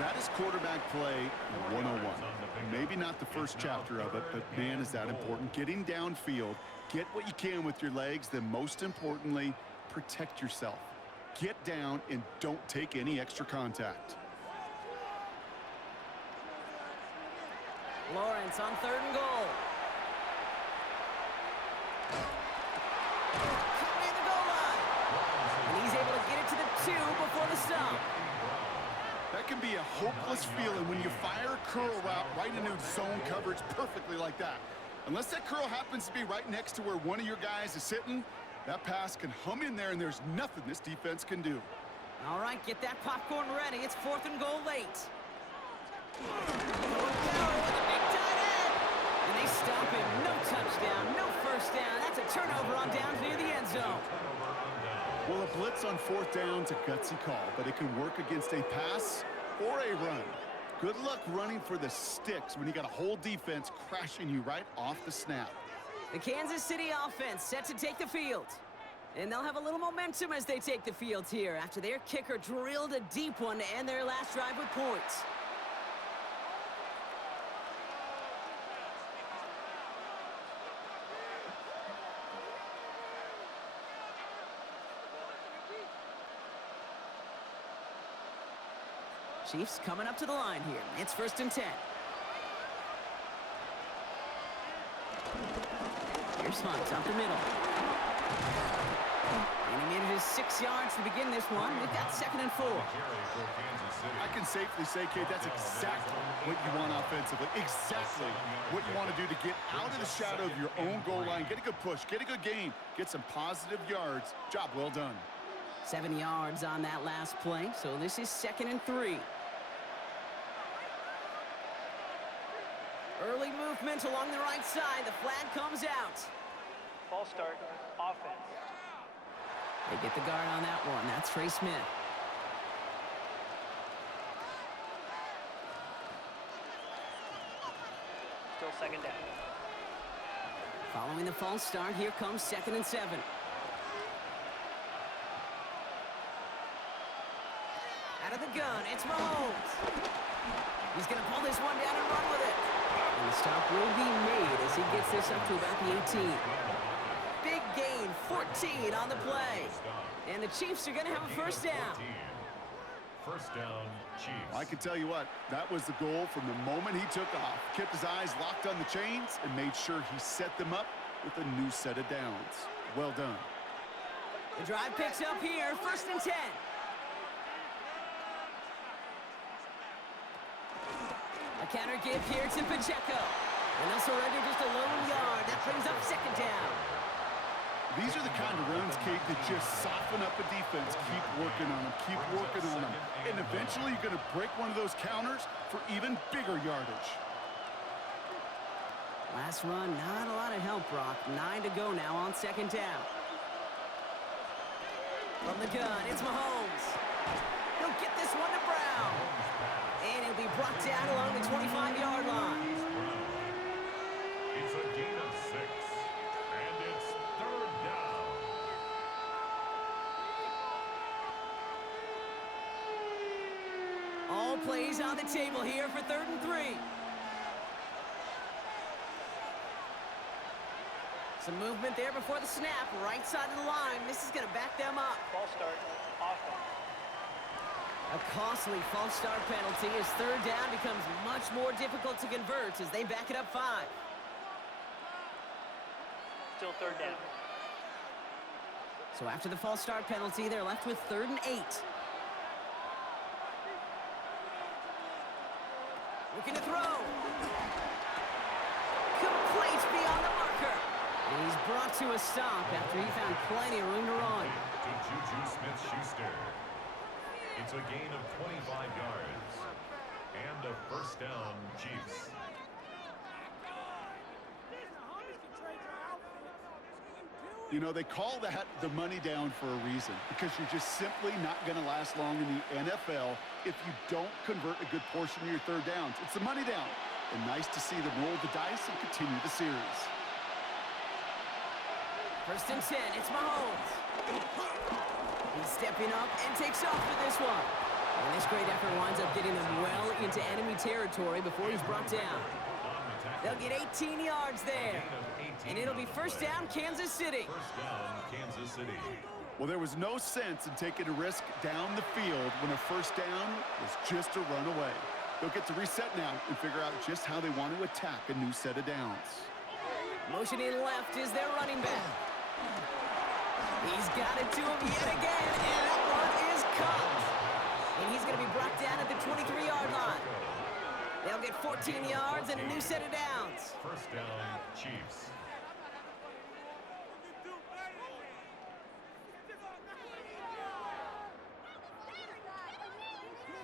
That is quarterback play 101. Maybe not the first chapter of it, but man, is that important. Getting downfield, get what you can with your legs, then most importantly, protect yourself. Get down and don't take any extra contact. Lawrence on 3rd and goal. Coming in the goal line. And he's able to get it to the 2 before the stop. That can be a hopeless feeling when you fire a curl route right into zone coverage perfectly like that. Unless that curl happens to be right next to where one of your guys is sitting, that pass can hum in there, and there's nothing this defense can do. All right, get that popcorn ready. It's 4th and goal late. Going power with a big tight end. And they stop him. No touchdown, no first down. That's a turnover on downs near the end zone. Well, a blitz on 4th down's a gutsy call, but it can work against a pass or a run. Good luck running for the sticks when you got a whole defense crashing you right off the snap. The Kansas City offense set to take the field. And they'll have a little momentum as they take the field here after their kicker drilled a deep one to end their last drive with points. Chiefs coming up to the line here. It's 1st and 10. Here's Hunt up the middle. And he manages 6 yards to begin this one. We've got 2nd and 4. I can safely say, Kate, that's exactly what you want offensively. Exactly what you want to do to get out of the shadow of your own goal line. Get a good push. Get a good gain. Get some positive yards. Job well done. 7 yards on that last play. So this is 2nd and 3. Early movement along the right side. The flag comes out. False start, offense. They get the guard on that one. That's Trey Smith. Still 2nd down. Following the false start, here comes 2nd and 7. Out of the gun, it's Mahomes. He's going to pull this one down and run with it. And the stop will be made as he gets this up to about the 18. Big gain, 14 on the play. And the Chiefs are going to have a 1st down. 1st down, Chiefs. I can tell you what, that was the goal from the moment he took off. Kept his eyes locked on the chains and made sure he set them up with a new set of downs. Well done. The drive picks up here, 1st and 10. A counter give here to Pacheco. And they'll surrender just a lone yard. That brings up 2nd down. These are the kind of runs, Kate, that just soften up a defense. Keep working on them. Keep working on them. And eventually you're going to break one of those counters for even bigger yardage. Last run, not a lot of help, Brock. 9 to go now on 2nd down. From the gun, it's Mahomes. He'll get this one to Brown. And he'll be brought down along the 25-yard line. It's a gain of 6. And it's 3rd down. All plays on the table here for 3rd and 3. Some movement there before the snap. Right side of the line. This is going to back them up. False start, offense. A costly false start penalty as 3rd down becomes much more difficult to convert as they back it up 5. Still 3rd down. So after the false start penalty, they're left with 3rd and 8. Looking to throw. Complete beyond the marker. And he's brought to a stop after he found plenty of room to run. To Juju Smith-Schuster. It's a gain of 25 yards. And a 1st down, Chiefs. You know, they call that the money down for a reason, because you're just simply not going to last long in the NFL if you don't convert a good portion of your 3rd downs. It's the money down. And nice to see them roll the dice and continue the series. 1st and 10, it's Mahomes. He's stepping up and takes off for this one. And this great effort winds up getting them well into enemy territory before he's brought down. They'll get 18 yards there. And it'll be 1st down, Kansas City. 1st down, Kansas City. Well, there was no sense in taking a risk down the field when a 1st down was just a run away. They'll get to reset now and figure out just how they want to attack a new set of downs. Motioning left is their running back. He's got it to him yet again, and that one is caught. And he's going to be brought down at the 23-yard line. They'll get 14 yards and a new set of downs. First down, Chiefs.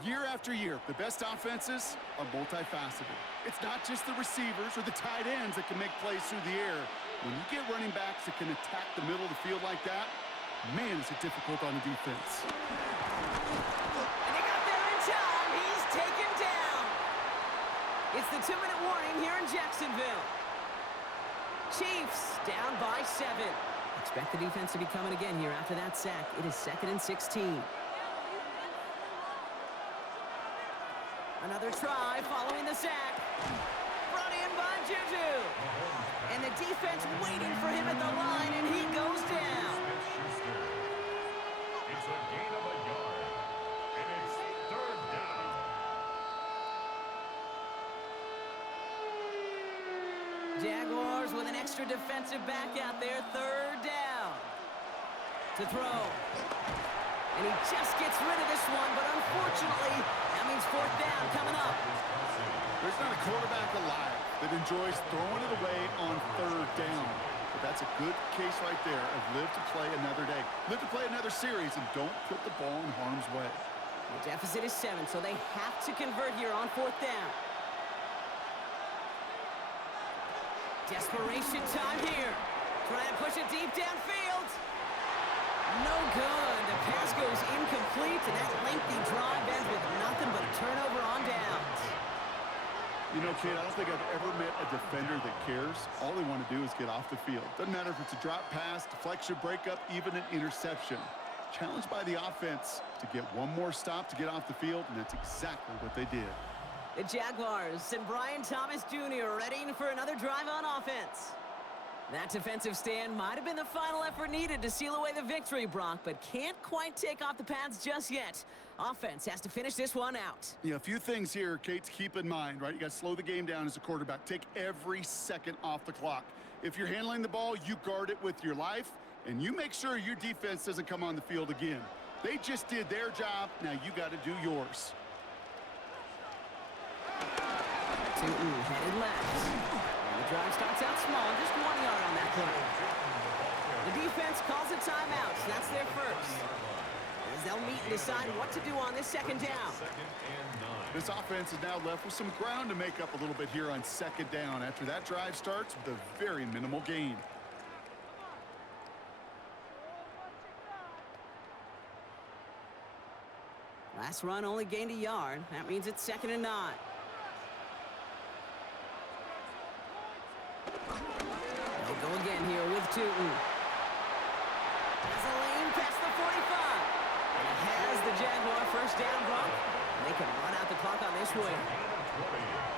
Year after year, the best offenses are multifaceted. It's not just the receivers or the tight ends that can make plays through the air. When you get running backs that can attack the middle of the field like that, man, is it difficult on the defense. And they got there in time. He's taken down. It's the 2-minute warning here in Jacksonville. Chiefs down by 7. Expect the defense to be coming again here after that sack. It is 2nd and 16. Another try following the sack. Brought in by Juju. And the defense waiting for him at the line, and he goes down. It's a gain of a yard, and it's 3rd down. Jaguars with an extra defensive back out there. 3rd down. To throw. And he just gets rid of this one, but unfortunately, that means 4th down coming up. There's not a quarterback alive that enjoys throwing it away on 3rd down. But that's a good case right there of live to play another day. Live to play another series and don't put the ball in harm's way. The deficit is 7, so they have to convert here on 4th down. Desperation time here. Trying to push it deep downfield. No good. The pass goes incomplete, and that lengthy drive ends with nothing but a turnover on downs. You know, kid, I don't think I've ever met a defender that cares. All they want to do is get off the field. Doesn't matter if it's a drop pass, deflection, breakup, even an interception. Challenged by the offense to get one more stop to get off the field, and that's exactly what they did. The Jaguars and Brian Thomas Jr. ready for another drive on offense. That defensive stand might have been the final effort needed to seal away the victory, Brock, but can't quite take off the pads just yet. Offense has to finish this one out. Yeah, a few things here, Kate, to keep in mind, right? You got to slow the game down as a quarterback. Take every second off the clock. If you're handling the ball, you guard it with your life, and you make sure your defense doesn't come on the field again. They just did their job. Now you got to do yours. Tootin headed left. The drive starts out small, just 1 yard on that play. The defense calls a timeout. That's their first. As they'll meet and decide what to do on this 2nd down. This offense is now left with some ground to make up a little bit here on 2nd down after that drive starts with a very minimal gain. Last run only gained a yard. That means it's 2nd and 9. They'll go again here with Tootin. Has a lane past the 45. And it has the Jaguar 1st down, Brock. They can run out the clock on this one.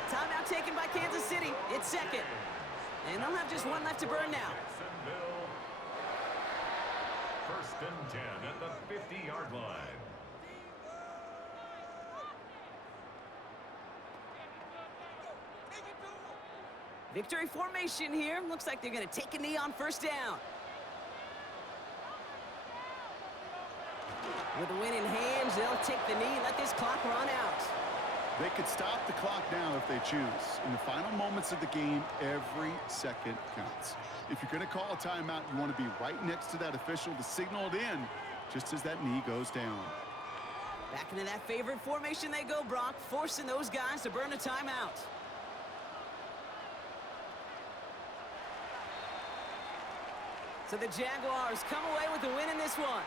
Timeout taken by Kansas City. It's 2nd. And they'll have just 1 left to burn now. Jacksonville. 1st and 10 at the 50-yard line. Victory formation here. Looks like they're going to take a knee on 1st down. With the win in hands, they'll take the knee, let this clock run out. They could stop the clock now if they choose. In the final moments of the game, every second counts. If you're going to call a timeout, you want to be right next to that official to signal it in just as that knee goes down. Back into that favorite formation they go, Brock, forcing those guys to burn a timeout. So the Jaguars come away with the win in this one.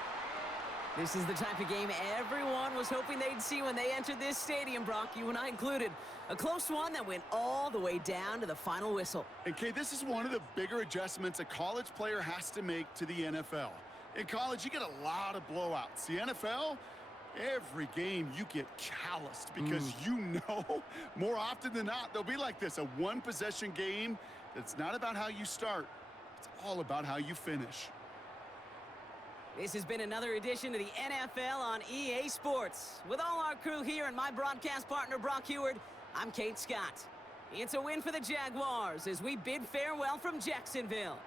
This is the type of game everyone was hoping they'd see when they entered this stadium, Brock, you and I included. A close one that went all the way down to the final whistle. And, Kay, this is one of the bigger adjustments a college player has to make to the NFL. In college, you get a lot of blowouts. The NFL, every game you get calloused because you know more often than not they'll be like this, a one-possession game that's not about how you start. It's all about how you finish. This has been another edition of the NFL on EA Sports. With all our crew here and my broadcast partner, Brock Heward, I'm Kate Scott. It's a win for the Jaguars as we bid farewell from Jacksonville.